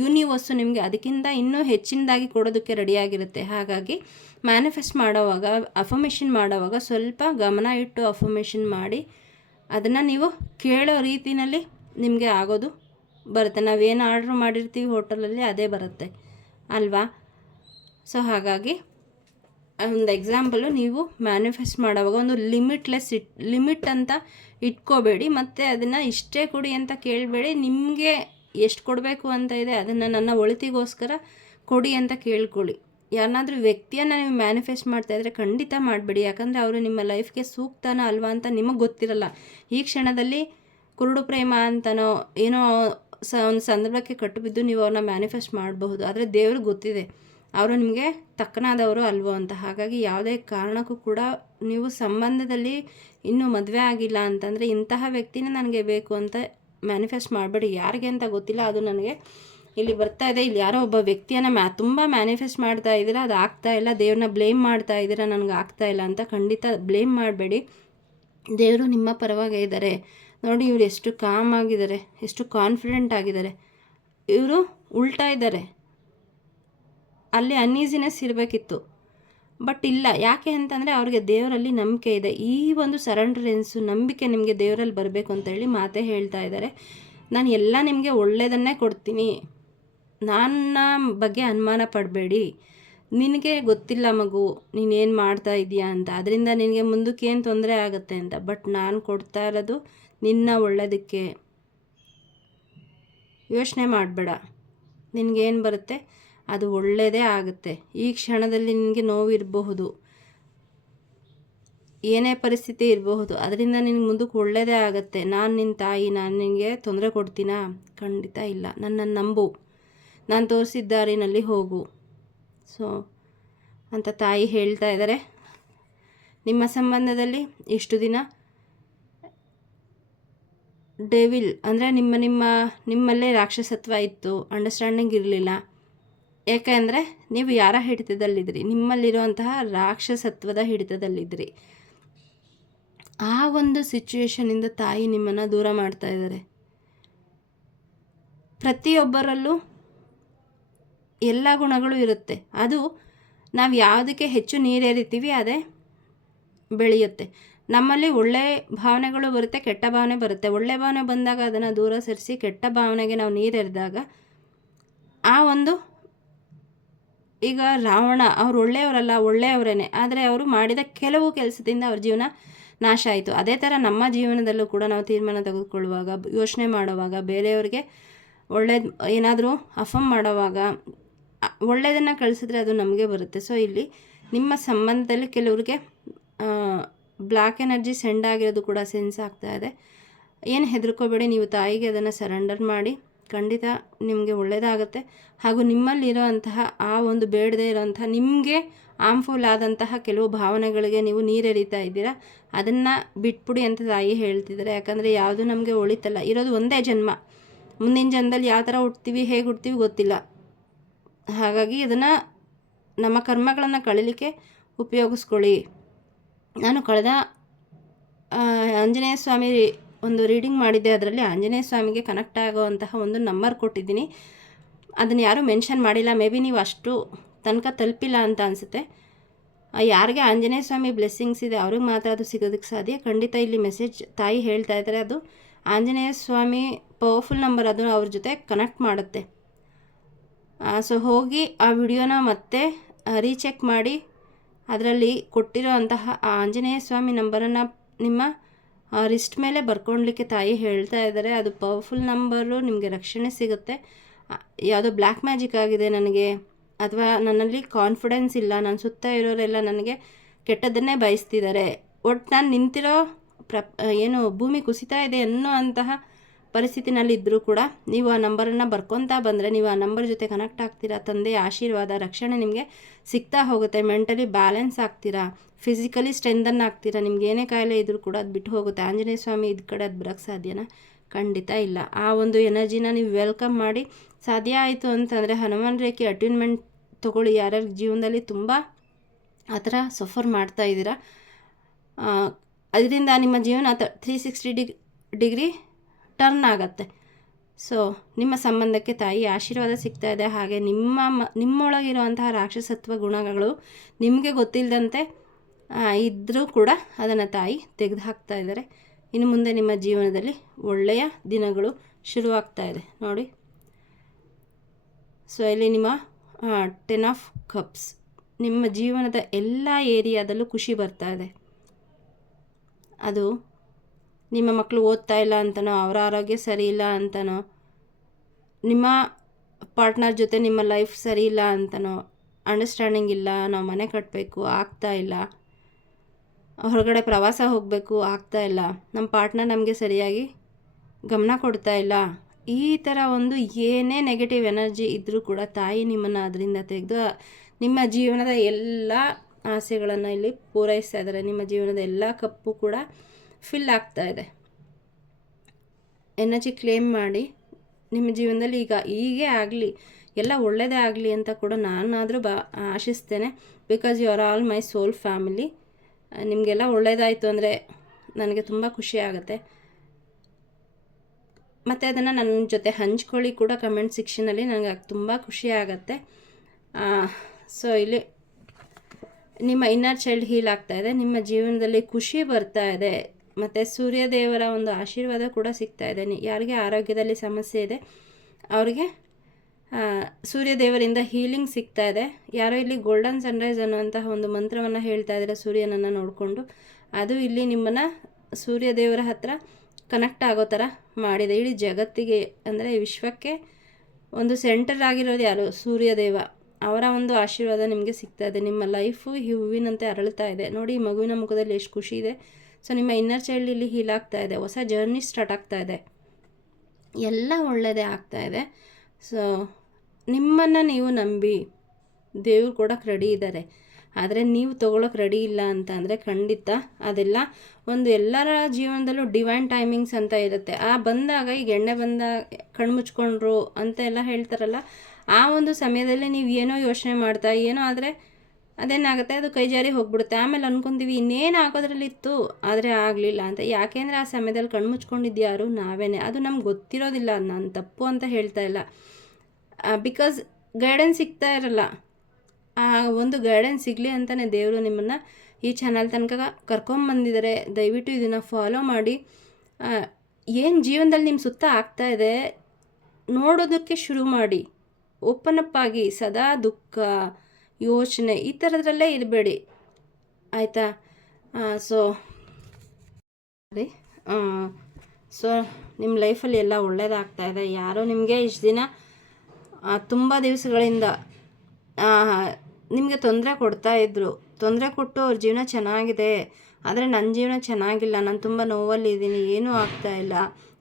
ಯೂನಿವರ್ಸು ನಿಮಗೆ ಅದಕ್ಕಿಂತ ಇನ್ನೂ ಹೆಚ್ಚಿನದಾಗಿ ಕೊಡೋದಕ್ಕೆ ರೆಡಿಯಾಗಿರುತ್ತೆ. ಹಾಗಾಗಿ ಮ್ಯಾನಿಫೆಸ್ಟ್ ಮಾಡೋವಾಗ, ಅಫರ್ಮೇಷನ್ ಮಾಡೋವಾಗ ಸ್ವಲ್ಪ ಗಮನ ಇಟ್ಟು ಅಫರ್ಮೇಷನ್ ಮಾಡಿ ಅದನ್ನು ನೀವು ಕೇಳೋ ರೀತಿಯಲ್ಲಿ ನಿಮಗೆ ಆಗೋದು ಬರುತ್ತೆ. ನಾವೇನು ಆರ್ಡ್ರ್ ಮಾಡಿರ್ತೀವಿ ಹೋಟೆಲಲ್ಲಿ ಅದೇ ಬರುತ್ತೆ ಅಲ್ವಾ. ಸೊ ಹಾಗಾಗಿ ಒಂದು ಎಕ್ಸಾಂಪಲು, ನೀವು ಮ್ಯಾನಿಫೆಸ್ಟ್ ಮಾಡೋವಾಗ ಒಂದು ಲಿಮಿಟ್ ಅಂತ ಇಟ್ಕೋಬೇಡಿ. ಮತ್ತು ಅದನ್ನು ಇಷ್ಟೇ ಕೊಡಿ ಅಂತ ಕೇಳಬೇಡಿ. ನಿಮಗೆ ಎಷ್ಟು ಕೊಡಬೇಕು ಅಂತ ಇದೆ ಅದನ್ನು ನನ್ನ ಒಳಿತಿಗೋಸ್ಕರ ಕೊಡಿ ಅಂತ ಕೇಳ್ಕೊಳ್ಳಿ. ಯಾರನ್ನಾದ್ರೂ ವ್ಯಕ್ತಿಯನ್ನು ನೀವು ಮ್ಯಾನಿಫೆಸ್ಟ್ ಮಾಡ್ತಾಯಿದ್ರೆ ಖಂಡಿತ ಮಾಡಬೇಡಿ. ಯಾಕಂದರೆ ಅವರು ನಿಮ್ಮ ಲೈಫ್ಗೆ ಸೂಕ್ತನ ಅಲ್ವಾ ಅಂತ ನಿಮಗೆ ಗೊತ್ತಿರಲ್ಲ. ಈ ಕ್ಷಣದಲ್ಲಿ ಕುರುಡು ಪ್ರೇಮ ಅಂತನೋ ಏನೋ ಒಂದು ಸಂದರ್ಭಕ್ಕೆ ಕಟ್ಟುಬಿದ್ದು ನೀವು ಅವ್ರನ್ನ ಮ್ಯಾನಿಫೆಸ್ಟ್ ಮಾಡಬಹುದು. ಆದರೆ ದೇವ್ರಿಗೆ ಗೊತ್ತಿದೆ ಅವರು ನಿಮಗೆ ತಕ್ಕನಾದವರು ಅಲ್ವೋ ಅಂತ. ಹಾಗಾಗಿ ಯಾವುದೇ ಕಾರಣಕ್ಕೂ ಕೂಡ ನೀವು ಸಂಬಂಧದಲ್ಲಿ ಇನ್ನೂ ಮದುವೆ ಆಗಿಲ್ಲ ಅಂತಂದರೆ ಇಂತಹ ವ್ಯಕ್ತಿನೇ ನನಗೆ ಬೇಕು ಅಂತ ಮ್ಯಾನಿಫೆಸ್ಟ್ ಮಾಡಬೇಡಿ. ಯಾರಿಗೆ ಅಂತ ಗೊತ್ತಿಲ್ಲ, ಅದು ನನಗೆ ಇಲ್ಲಿ ಬರ್ತಾ ಇದೆ. ಇಲ್ಲಿ ಯಾರೋ ಒಬ್ಬ ವ್ಯಕ್ತಿಯನ್ನು ತುಂಬ ಮ್ಯಾನಿಫೆಸ್ಟ್ ಮಾಡ್ತಾ ಇದ್ದೀರಾ, ಅದು ಆಗ್ತಾ ಇಲ್ಲ, ದೇವ್ರನ್ನ ಬ್ಲೇಮ್ ಮಾಡ್ತಾ ಇದ್ದೀರಾ ನನಗೆ ಆಗ್ತಾ ಇಲ್ಲ ಅಂತ. ಖಂಡಿತ ಬ್ಲೇಮ್ ಮಾಡಬೇಡಿ. ದೇವರು ನಿಮ್ಮ ಪರವಾಗೇ ಇದ್ದಾರೆ. ನೋಡಿ ಇವರು ಎಷ್ಟು ಕಾಮ್ ಆಗಿದ್ದಾರೆ, ಎಷ್ಟು ಕಾನ್ಫಿಡೆಂಟ್ ಆಗಿದ್ದಾರೆ. ಇವರು ಉಲ್ಟಾ ಇದ್ದಾರೆ. ಅಲ್ಲಿ ಅನ್ಈಸಿನೆಸ್ ಇರಬೇಕಿತ್ತು, ಬಟ್ ಇಲ್ಲ. ಯಾಕೆ ಅಂತಂದರೆ ಅವ್ರಿಗೆ ದೇವರಲ್ಲಿ ನಂಬಿಕೆ ಇದೆ. ಈ ಒಂದು ಸರೆಂಡರೆನ್ಸು ನಂಬಿಕೆ ನಿಮಗೆ ದೇವರಲ್ಲಿ ಬರಬೇಕು ಅಂತೇಳಿ ಮಾತೇ ಹೇಳ್ತಾ ಇದ್ದಾರೆ. ನಾನು ಎಲ್ಲ ನಿಮಗೆ ಒಳ್ಳೆಯದನ್ನೇ ಕೊಡ್ತೀನಿ, ನನ್ನ ಬಗ್ಗೆ ಅನುಮಾನ ಪಡಬೇಡಿ. ನಿನಗೆ ಗೊತ್ತಿಲ್ಲ ಮಗು ನೀನೇನು ಮಾಡ್ತಾ ಇದೀಯಾ ಅಂತ, ಅದರಿಂದ ನಿನಗೆ ಮುಂದಕ್ಕೆ ಏನು ತೊಂದರೆ ಆಗುತ್ತೆ ಅಂತ. ಬಟ್ ನಾನು ಕೊಡ್ತಾ ಇರೋದು ನಿನ್ನ ಒಳ್ಳೆಯದಕ್ಕೆ. ಯೋಚನೆ ಮಾಡಬೇಡ, ನಿನಗೇನು ಬರುತ್ತೆ ಅದು ಒಳ್ಳೆಯದೇ ಆಗುತ್ತೆ. ಈ ಕ್ಷಣದಲ್ಲಿ ನಿನಗೆ ನೋವಿರಬಹುದು, ಏನೇ ಪರಿಸ್ಥಿತಿ ಇರಬಹುದು, ಅದರಿಂದ ನಿನಗೆ ಮುಂದಕ್ಕೆ ಒಳ್ಳೆಯದೇ ಆಗುತ್ತೆ. ನಾನು ನಿನ್ನ ತಾಯಿ, ನಾನು ನಿನಗೆ ತೊಂದರೆ ಕೊಡ್ತೀನಾ? ಖಂಡಿತ ಇಲ್ಲ. ನನ್ನನ್ನು ನಂಬು, ನಾನು ತೋರಿಸಿದ ದಾರಿನಲ್ಲಿ ಹೋಗು. ಸೊ ಅಂತ ತಾಯಿ ಹೇಳ್ತಾ ಇದ್ದಾರೆ. ನಿಮ್ಮ ಸಂಬಂಧದಲ್ಲಿ ಇಷ್ಟು ದಿನ ಡೆವಿಲ್ ಅಂದರೆ ನಿಮ್ಮಲ್ಲೇ ರಾಕ್ಷಸತ್ವ ಇತ್ತು, ಅಂಡರ್ಸ್ಟ್ಯಾಂಡಿಂಗ್ ಇರಲಿಲ್ಲ. ಏಕೆಂದರೆ ನೀವು ಯಾರ ಹಿಡಿತದಲ್ಲಿದ್ದಿರಿ? ನಿಮ್ಮಲ್ಲಿರುವಂತಹ ರಾಕ್ಷಸತ್ವದ ಹಿಡಿತದಲ್ಲಿದ್ದಿರಿ. ಆ ಒಂದು ಸಿಚುವೇಶನಿಂದ ತಾಯಿ ನಿಮ್ಮನ್ನು ದೂರ ಮಾಡ್ತಾ ಇದ್ದಾರೆ. ಪ್ರತಿಯೊಬ್ಬರಲ್ಲೂ ಎಲ್ಲ ಗುಣಗಳು ಇರುತ್ತೆ. ಅದು ನಾವು ಯಾವುದಕ್ಕೆ ಹೆಚ್ಚು ನೀರೇರಿತೀವಿ ಅದೇ ಬೆಳೆಯುತ್ತೆ. ನಮ್ಮಲ್ಲಿ ಒಳ್ಳೆಯ ಭಾವನೆಗಳು ಬರುತ್ತೆ, ಕೆಟ್ಟ ಭಾವನೆ ಬರುತ್ತೆ. ಒಳ್ಳೆಯ ಭಾವನೆ ಬಂದಾಗ ಅದನ್ನು ದೂರ ಸರಿಸಿ ಕೆಟ್ಟ ಭಾವನೆಗೆ ನಾವು ನೀರೆರೆದಾಗ ಆ ಒಂದು, ಈಗ ರಾವಣ ಅವ್ರು ಒಳ್ಳೆಯವರಲ್ಲ, ಒಳ್ಳೆಯವರೇನೆ, ಆದರೆ ಅವರು ಮಾಡಿದ ಕೆಲವು ಕೆಲಸದಿಂದ ಅವ್ರ ಜೀವನ ನಾಶ ಆಯಿತು. ಅದೇ ಥರ ನಮ್ಮ ಜೀವನದಲ್ಲೂ ಕೂಡ ನಾವು ತೀರ್ಮಾನ ತೆಗೆದುಕೊಳ್ಳುವಾಗ, ಯೋಚನೆ ಮಾಡುವಾಗ, ಬೇರೆಯವ್ರಿಗೆ ಒಳ್ಳೇದು ಏನಾದರೂ ಅಫಮ್ ಮಾಡೋವಾಗ ಒಳ್ಳೆಯದನ್ನು ಕಳಿಸಿದ್ರೆ ಅದು ನಮಗೆ ಬರುತ್ತೆ. ಸೊ ಇಲ್ಲಿ ನಿಮ್ಮ ಸಂಬಂಧದಲ್ಲಿ ಕೆಲವ್ರಿಗೆ ಬ್ಲ್ಯಾಕ್ ಎನರ್ಜಿ ಸೆಂಡ್ ಆಗಿರೋದು ಕೂಡ ಸೆನ್ಸ್ ಆಗ್ತಾ ಇದೆ. ಏನು ಹೆದರ್ಕೋಬೇಡಿ, ನೀವು ತಾಯಿಗೆ ಅದನ್ನು ಸರೆಂಡರ್ ಮಾಡಿ, ಖಂಡಿತ ನಿಮಗೆ ಒಳ್ಳೆಯದಾಗುತ್ತೆ. ಹಾಗೂ ನಿಮ್ಮಲ್ಲಿರೋ ಅಂತಹ ಆ ಒಂದು ಬೇಡದೇ ಇರೋಂತಹ ನಿಮಗೆ ಆರ್ಮ್ಫುಲ್ ಆದಂತಹ ಕೆಲವು ಭಾವನೆಗಳಿಗೆ ನೀವು ನೀರೆರಿತಾ ಇದ್ದೀರಾ, ಅದನ್ನು ಬಿಟ್ಬಿಡಿ ಅಂತ ತಾಯಿ ಹೇಳ್ತಿದ್ದಾರೆ. ಯಾಕಂದರೆ ಯಾವುದು ನಮಗೆ ಒಳಿತಲ್ಲ, ಇರೋದು ಒಂದೇ ಜನ್ಮ. ಮುಂದಿನ ಜನ್ಮದಲ್ಲಿ ಯಾವ ಥರ ಹುಟ್ತೀವಿ, ಹೇಗೆ ಹುಟ್ತೀವಿ ಗೊತ್ತಿಲ್ಲ. ಹಾಗಾಗಿ ಅದನ್ನು ನಮ್ಮ ಕರ್ಮಗಳನ್ನು ಕಳೀಲಿಕ್ಕೆ ಉಪಯೋಗಿಸ್ಕೊಳ್ಳಿ. ನಾನು ಕಳೆದ ಆಂಜನೇಯ ಸ್ವಾಮಿ ಒಂದು ರೀಡಿಂಗ್ ಮಾಡಿದ್ದೆ. ಅದರಲ್ಲಿ ಆಂಜನೇಯ ಸ್ವಾಮಿಗೆ ಕನೆಕ್ಟ್ ಆಗೋವಂತಹ ಒಂದು ನಂಬರ್ ಕೊಟ್ಟಿದ್ದೀನಿ. ಅದನ್ನು ಯಾರೂ ಮೆನ್ಷನ್ ಮಾಡಿಲ್ಲ. ಮೇ ಬಿ ನೀವು ಅಷ್ಟು ತನಕ ತಲುಪಿಲ್ಲ ಅಂತ ಅನಿಸುತ್ತೆ. ಯಾರಿಗೆ ಆಂಜನೇಯ ಸ್ವಾಮಿ ಬ್ಲೆಸ್ಸಿಂಗ್ಸ್ ಇದೆ ಅವ್ರಿಗೆ ಮಾತ್ರ ಅದು ಸಿಗೋದಕ್ಕೆ ಸಾಧ್ಯ. ಖಂಡಿತ ಇಲ್ಲಿ ಮೆಸೇಜ್ ತಾಯಿ ಹೇಳ್ತಾ ಇದ್ದಾರೆ, ಅದು ಆಂಜನೇಯ ಸ್ವಾಮಿ ಪವರ್ಫುಲ್ ನಂಬರ್, ಅದು ಅವ್ರ ಜೊತೆ ಕನೆಕ್ಟ್ ಮಾಡುತ್ತೆ. ಸೊ ಹೋಗಿ ಆ ವಿಡಿಯೋನ ಮತ್ತೆ ರೀಚೆಕ್ ಮಾಡಿ, ಅದರಲ್ಲಿ ಕೊಟ್ಟಿರೋ ಅಂತಹ ಆ ಆಂಜನೇಯ ಸ್ವಾಮಿ ನಂಬರನ್ನು ನಿಮ್ಮ ರಿಸ್ಟ್ ಮೇಲೆ ಬರ್ಕೊಳ್ಲಿಕ್ಕೆ ತಾಯಿ ಹೇಳ್ತಾ ಇದ್ದಾರೆ. ಅದು ಪವರ್ಫುಲ್ ನಂಬರು, ನಿಮಗೆ ರಕ್ಷಣೆ ಸಿಗುತ್ತೆ. ಯಾವುದೋ ಬ್ಲ್ಯಾಕ್ ಮ್ಯಾಜಿಕ್ ಆಗಿದೆ ನನಗೆ, ಅಥವಾ ನನ್ನಲ್ಲಿ ಕಾನ್ಫಿಡೆನ್ಸ್ ಇಲ್ಲ, ನನ್ನ ಸುತ್ತ ಇರೋರೆಲ್ಲ ನನಗೆ ಕೆಟ್ಟದ್ದನ್ನೇ ಬಯಸ್ತಿದ್ದಾರೆ, ಒಟ್ಟು ನಾನು ನಿಂತಿರೋ ಏನು ಭೂಮಿ ಕುಸಿತಾ ಇದೆ ಅನ್ನೋ ಅಂತಹ ಪರಿಸ್ಥಿತಿನಲ್ಲಿದ್ದರೂ ಕೂಡ ನೀವು ಆ ನಂಬರನ್ನು ಬರ್ಕೊತಾ ಬಂದರೆ, ನೀವು ಆ ನಂಬರ್ ಜೊತೆ ಕನೆಕ್ಟ್ ಆಗ್ತೀರಾ. ತಂದೆಯ ಆಶೀರ್ವಾದ, ರಕ್ಷಣೆ ನಿಮಗೆ ಸಿಗ್ತಾ ಹೋಗುತ್ತೆ. ಮೆಂಟಲಿ ಬ್ಯಾಲೆನ್ಸ್ ಆಗ್ತೀರಾ, ಫಿಸಿಕಲಿ ಸ್ಟ್ರೆಂದನ್ ಆಗ್ತೀರಾ. ನಿಮ್ಗೆ ಏನೇ ಕಾಯಿಲೆ ಇದ್ರೂ ಕೂಡ ಅದು ಬಿಟ್ಟು ಹೋಗುತ್ತೆ. ಆಂಜನೇಯ ಸ್ವಾಮಿ ಇದ್ದ ಕಡೆ ಅದು ಬರೋಕ್ಕೆ ಸಾಧ್ಯನಾ? ಖಂಡಿತ ಇಲ್ಲ. ಆ ಒಂದು ಎನರ್ಜಿನ ನೀವು ವೆಲ್ಕಮ್ ಮಾಡಿ, ಸಾಧ್ಯ ಆಯಿತು ಅಂತಂದರೆ ಹನುಮಾನ್ ರೇಖೆ ಅಟ್ಯೂನ್ಮೆಂಟ್ ತೊಗೊಳ್ಳಿ. ಯಾರ್ಯಾರ ಜೀವನದಲ್ಲಿ ತುಂಬ ಆ ಥರ ಸಫರ್ ಮಾಡ್ತಾ ಇದ್ದೀರಾ. ಅದರಿಂದ ನಿಮ್ಮ ಜೀವನ 360 ಡಿಗ್ರಿ ಟರ್ನ್ ಆಗುತ್ತೆ. ಸೊ ನಿಮ್ಮ ಸಂಬಂಧಕ್ಕೆ ತಾಯಿ ಆಶೀರ್ವಾದ ಸಿಗ್ತಾ ಇದೆ. ಹಾಗೆ ನಿಮ್ಮೊಳಗಿರುವಂತಹ ರಾಕ್ಷಸತ್ವ ಗುಣಗಳು ನಿಮಗೆ ಗೊತ್ತಿಲ್ಲದಂತೆ ಇದ್ದರೂ ಕೂಡ ಅದನ್ನು ತಾಯಿ ತೆಗೆದು ಹಾಕ್ತಾ ಇದ್ದಾರೆ. ಇನ್ನು ಮುಂದೆ ನಿಮ್ಮ ಜೀವನದಲ್ಲಿ ಒಳ್ಳೆಯ ದಿನಗಳು ಶುರುವಾಗ್ತಾ ಇದೆ ನೋಡಿ. ಸೊ ಇಲ್ಲಿ ನಿಮ್ಮ 10 ಆಫ್ ಕಪ್ಸ್, ನಿಮ್ಮ ಜೀವನದ ಎಲ್ಲ ಏರಿಯಾದಲ್ಲೂ ಖುಷಿ ಬರ್ತಾ ಇದೆ. ಅದು ನಿಮ್ಮ ಮಕ್ಕಳು ಓದ್ತಾ ಇಲ್ಲ ಅಂತನೋ, ಅವರ ಆರೋಗ್ಯ ಸರಿ ಇಲ್ಲ ಅಂತನೋ, ನಿಮ್ಮ ಪಾರ್ಟ್ನರ್ ಜೊತೆ ನಿಮ್ಮ ಲೈಫ್ ಸರಿ ಇಲ್ಲ ಅಂತನೋ, ಅಂಡರ್ಸ್ಟ್ಯಾಂಡಿಂಗ್ ಇಲ್ಲ, ನಾವು ಮನೆ ಕಟ್ಟಬೇಕು ಆಗ್ತಾ ಇಲ್ಲ, ಹೊರಗಡೆ ಪ್ರವಾಸ ಹೋಗಬೇಕು ಆಗ್ತಾ ಇಲ್ಲ, ನಮ್ಮ ಪಾರ್ಟ್ನರ್ ನಮಗೆ ಸರಿಯಾಗಿ ಗಮನ ಕೊಡ್ತಾ ಇಲ್ಲ, ಈ ಥರ ಒಂದು ಏನೇ ನೆಗೆಟಿವ್ ಎನರ್ಜಿ ಇದ್ದರೂ ಕೂಡ ತಾಯಿ ನಿಮ್ಮನ್ನು ಅದರಿಂದ ತೆಗೆದು ನಿಮ್ಮ ಜೀವನದ ಎಲ್ಲ ಆಸೆಗಳನ್ನು ಇಲ್ಲಿ ಪೂರೈಸ್ತಾ ಇದ್ದಾರೆ. ನಿಮ್ಮ ಜೀವನದ ಎಲ್ಲ ಕಪ್ಪು ಕೂಡ ಫಿಲ್ ಆಗ್ತಾ ಇದೆ. ಎನರ್ಜಿ ಕ್ಲೇಮ್ ಮಾಡಿ ನಿಮ್ಮ ಜೀವನದಲ್ಲಿ ಹೀಗೆ ಆಗಲಿ, ಎಲ್ಲ ಒಳ್ಳೆಯದೇ ಆಗಲಿ ಅಂತ ಕೂಡ ನಾನಾದರೂ ಆಶಿಸ್ತೇನೆ. Because you are all my soul family. ನಿಮಗೆಲ್ಲ ಒಳ್ಳೆಯದಾಯಿತು ಅಂದರೆ ನನಗೆ ತುಂಬ ಖುಷಿ ಆಗುತ್ತೆ. ಮತ್ತು ಅದನ್ನು ನನ್ನ ಜೊತೆ ಹಂಚ್ಕೊಳ್ಳಿ ಕೂಡ ಕಮೆಂಟ್ ಸೆಕ್ಷನಲ್ಲಿ, ನನಗೆ ತುಂಬ ಖುಷಿ ಆಗುತ್ತೆ. ಸೊ ಇಲ್ಲಿ ನಿಮ್ಮ ಇನ್ನರ್ ಚೈಲ್ಡ್ ಹೀಲ್ ಆಗ್ತಾ ಇದೆ, ನಿಮ್ಮ ಜೀವನದಲ್ಲಿ ಖುಷಿ ಬರ್ತಾ ಇದೆ, ಮತ್ತು ಸೂರ್ಯದೇವರ ಒಂದು ಆಶೀರ್ವಾದ ಕೂಡ ಸಿಗ್ತಾ ಇದೆ. ಯಾರಿಗೆ ಆರೋಗ್ಯದಲ್ಲಿ ಸಮಸ್ಯೆ ಇದೆ ಅವರಿಗೆ ಸೂರ್ಯದೇವರಿಂದ ಹೀಲಿಂಗ್ ಸಿಗ್ತಾ ಇದೆ. ಯಾರೋ ಇಲ್ಲಿ ಗೋಲ್ಡನ್ ಸನ್ರೈಸ್ ಅನ್ನುವಂತಹ ಒಂದು ಮಂತ್ರವನ್ನು ಹೇಳ್ತಾ ಇದ್ದಾರೆ ಸೂರ್ಯನನ್ನು ನೋಡಿಕೊಂಡು. ಅದು ಇಲ್ಲಿ ನಿಮ್ಮನ್ನು ಸೂರ್ಯದೇವರ ಹತ್ರ ಕನೆಕ್ಟ್ ಆಗೋ ಥರ ಮಾಡಿದೆ. ಇಡೀ ಜಗತ್ತಿಗೆ ಅಂದರೆ ವಿಶ್ವಕ್ಕೆ ಒಂದು ಸೆಂಟರ್ ಆಗಿರೋದು ಯಾರು? ಸೂರ್ಯದೇವ. ಅವರ ಒಂದು ಆಶೀರ್ವಾದ ನಿಮಗೆ ಸಿಗ್ತಾ ಇದೆ. ನಿಮ್ಮ ಲೈಫು ಹೂವಿನಂತೆ ಅರಳ್ತಾ ಇದೆ ನೋಡಿ. ಈ ಮಗುವಿನ ಮುಖದಲ್ಲಿ ಎಷ್ಟು ಖುಷಿ ಇದೆ. ಸೊ ನಿಮ್ಮ ಇನ್ನರ್ ಚೈಲ್ಡ್ ಇಲ್ಲಿ ಹೀಲ್ ಆಗ್ತಾ ಇದೆ, ಹೊಸ ಜರ್ನಿ ಸ್ಟಾರ್ಟ್ ಆಗ್ತಾ ಇದೆ, ಎಲ್ಲ ಒಳ್ಳೆಯದೇ ಆಗ್ತಾ ಇದೆ. ಸೊ ನಿಮ್ಮನ್ನು ನೀವು ನಂಬಿ ದೇವ್ರು ಕೊಡೋಕ್ಕೆ ರೆಡಿ ಇದ್ದಾರೆ. ಆದರೆ ನೀವು ತೊಗೊಳಕ್ಕೆ ರೆಡಿ ಇಲ್ಲ ಅಂತ ಅಂದರೆ ಖಂಡಿತ ಅದೆಲ್ಲ ಒಂದು ಎಲ್ಲರ ಜೀವನದಲ್ಲೂ ಡಿವೈನ್ ಟೈಮಿಂಗ್ಸ್ ಅಂತ ಇರುತ್ತೆ. ಬಂದಾಗ ಈಗ ಎಣ್ಣೆ ಬಂದ ಕಣ್ಣು ಮುಚ್ಕೊಂಡ್ರು ಅಂತ ಎಲ್ಲ ಹೇಳ್ತಾರಲ್ಲ, ಆ ಒಂದು ಸಮಯದಲ್ಲಿ ನೀವು ಏನೋ ಯೋಚನೆ ಮಾಡ್ತಾ ಏನೋ ಆದರೆ ಅದೇನಾಗುತ್ತೆ, ಅದು ಕೈ ಜಾರಿ ಹೋಗ್ಬಿಡುತ್ತೆ. ಆಮೇಲೆ ಅಂದ್ಕೊತೀವಿ ಇನ್ನೇನು ಆಗೋದ್ರಲ್ಲಿತ್ತು ಆದರೆ ಆಗಲಿಲ್ಲ ಅಂತ. ಯಾಕೆಂದರೆ ಆ ಸಮಯದಲ್ಲಿ ಕಣ್ಣು ಮುಚ್ಕೊಂಡಿದ್ಯಾರು? ನಾವೇನೆ. ಅದು ನಮ್ಗೆ ಗೊತ್ತಿರೋದಿಲ್ಲ. ನಾನು ತಪ್ಪು ಅಂತ ಹೇಳ್ತಾ ಇಲ್ಲ, ಬಿಕಾಸ್ ಗೈಡೆನ್ಸ್ ಸಿಗ್ತಾ ಇರಲ್ಲ. ಆ ಒಂದು ಗೈಡೆನ್ಸ್ ಸಿಗಲಿ ಅಂತಲೇ ದೇವರು ನಿಮ್ಮನ್ನು ಈ ಚಾನಲ್ ತನಕ ಕರ್ಕೊಂಬಂದಿದ್ದಾರೆ. ದಯವಿಟ್ಟು ಇದನ್ನು ಫಾಲೋ ಮಾಡಿ. ಏನು ಜೀವನದಲ್ಲಿ ನಿಮ್ಮ ಸುತ್ತ ಆಗ್ತಾ ಇದೆ ನೋಡೋದಕ್ಕೆ ಶುರು ಮಾಡಿ. ಓಪನ್ ಅಪ್ ಆಗಿ, ಸದಾ ದುಃಖ ಯೋಚನೆ ಈ ಥರದ್ರಲ್ಲೇ ಇರಬೇಡಿ, ಆಯಿತಾ? ಸೊ ನಿಮ್ಮ ಲೈಫಲ್ಲಿ ಎಲ್ಲ ಒಳ್ಳೆಯದಾಗ್ತಾ ಇದೆ. ಯಾರೋ ನಿಮಗೆ ಇಷ್ಟು ದಿನ ತುಂಬ ದಿವಸಗಳಿಂದ ನಿಮಗೆ ತೊಂದರೆ ಕೊಡ್ತಾಯಿದ್ರು, ತೊಂದರೆ ಕೊಟ್ಟು ಅವ್ರ ಜೀವನ ಚೆನ್ನಾಗಿದೆ, ಆದರೆ ನನ್ನ ಜೀವನ ಚೆನ್ನಾಗಿಲ್ಲ, ನಾನು ತುಂಬ ನೋವಲ್ಲಿದ್ದೀನಿ, ಏನೂ ಆಗ್ತಾಯಿಲ್ಲ,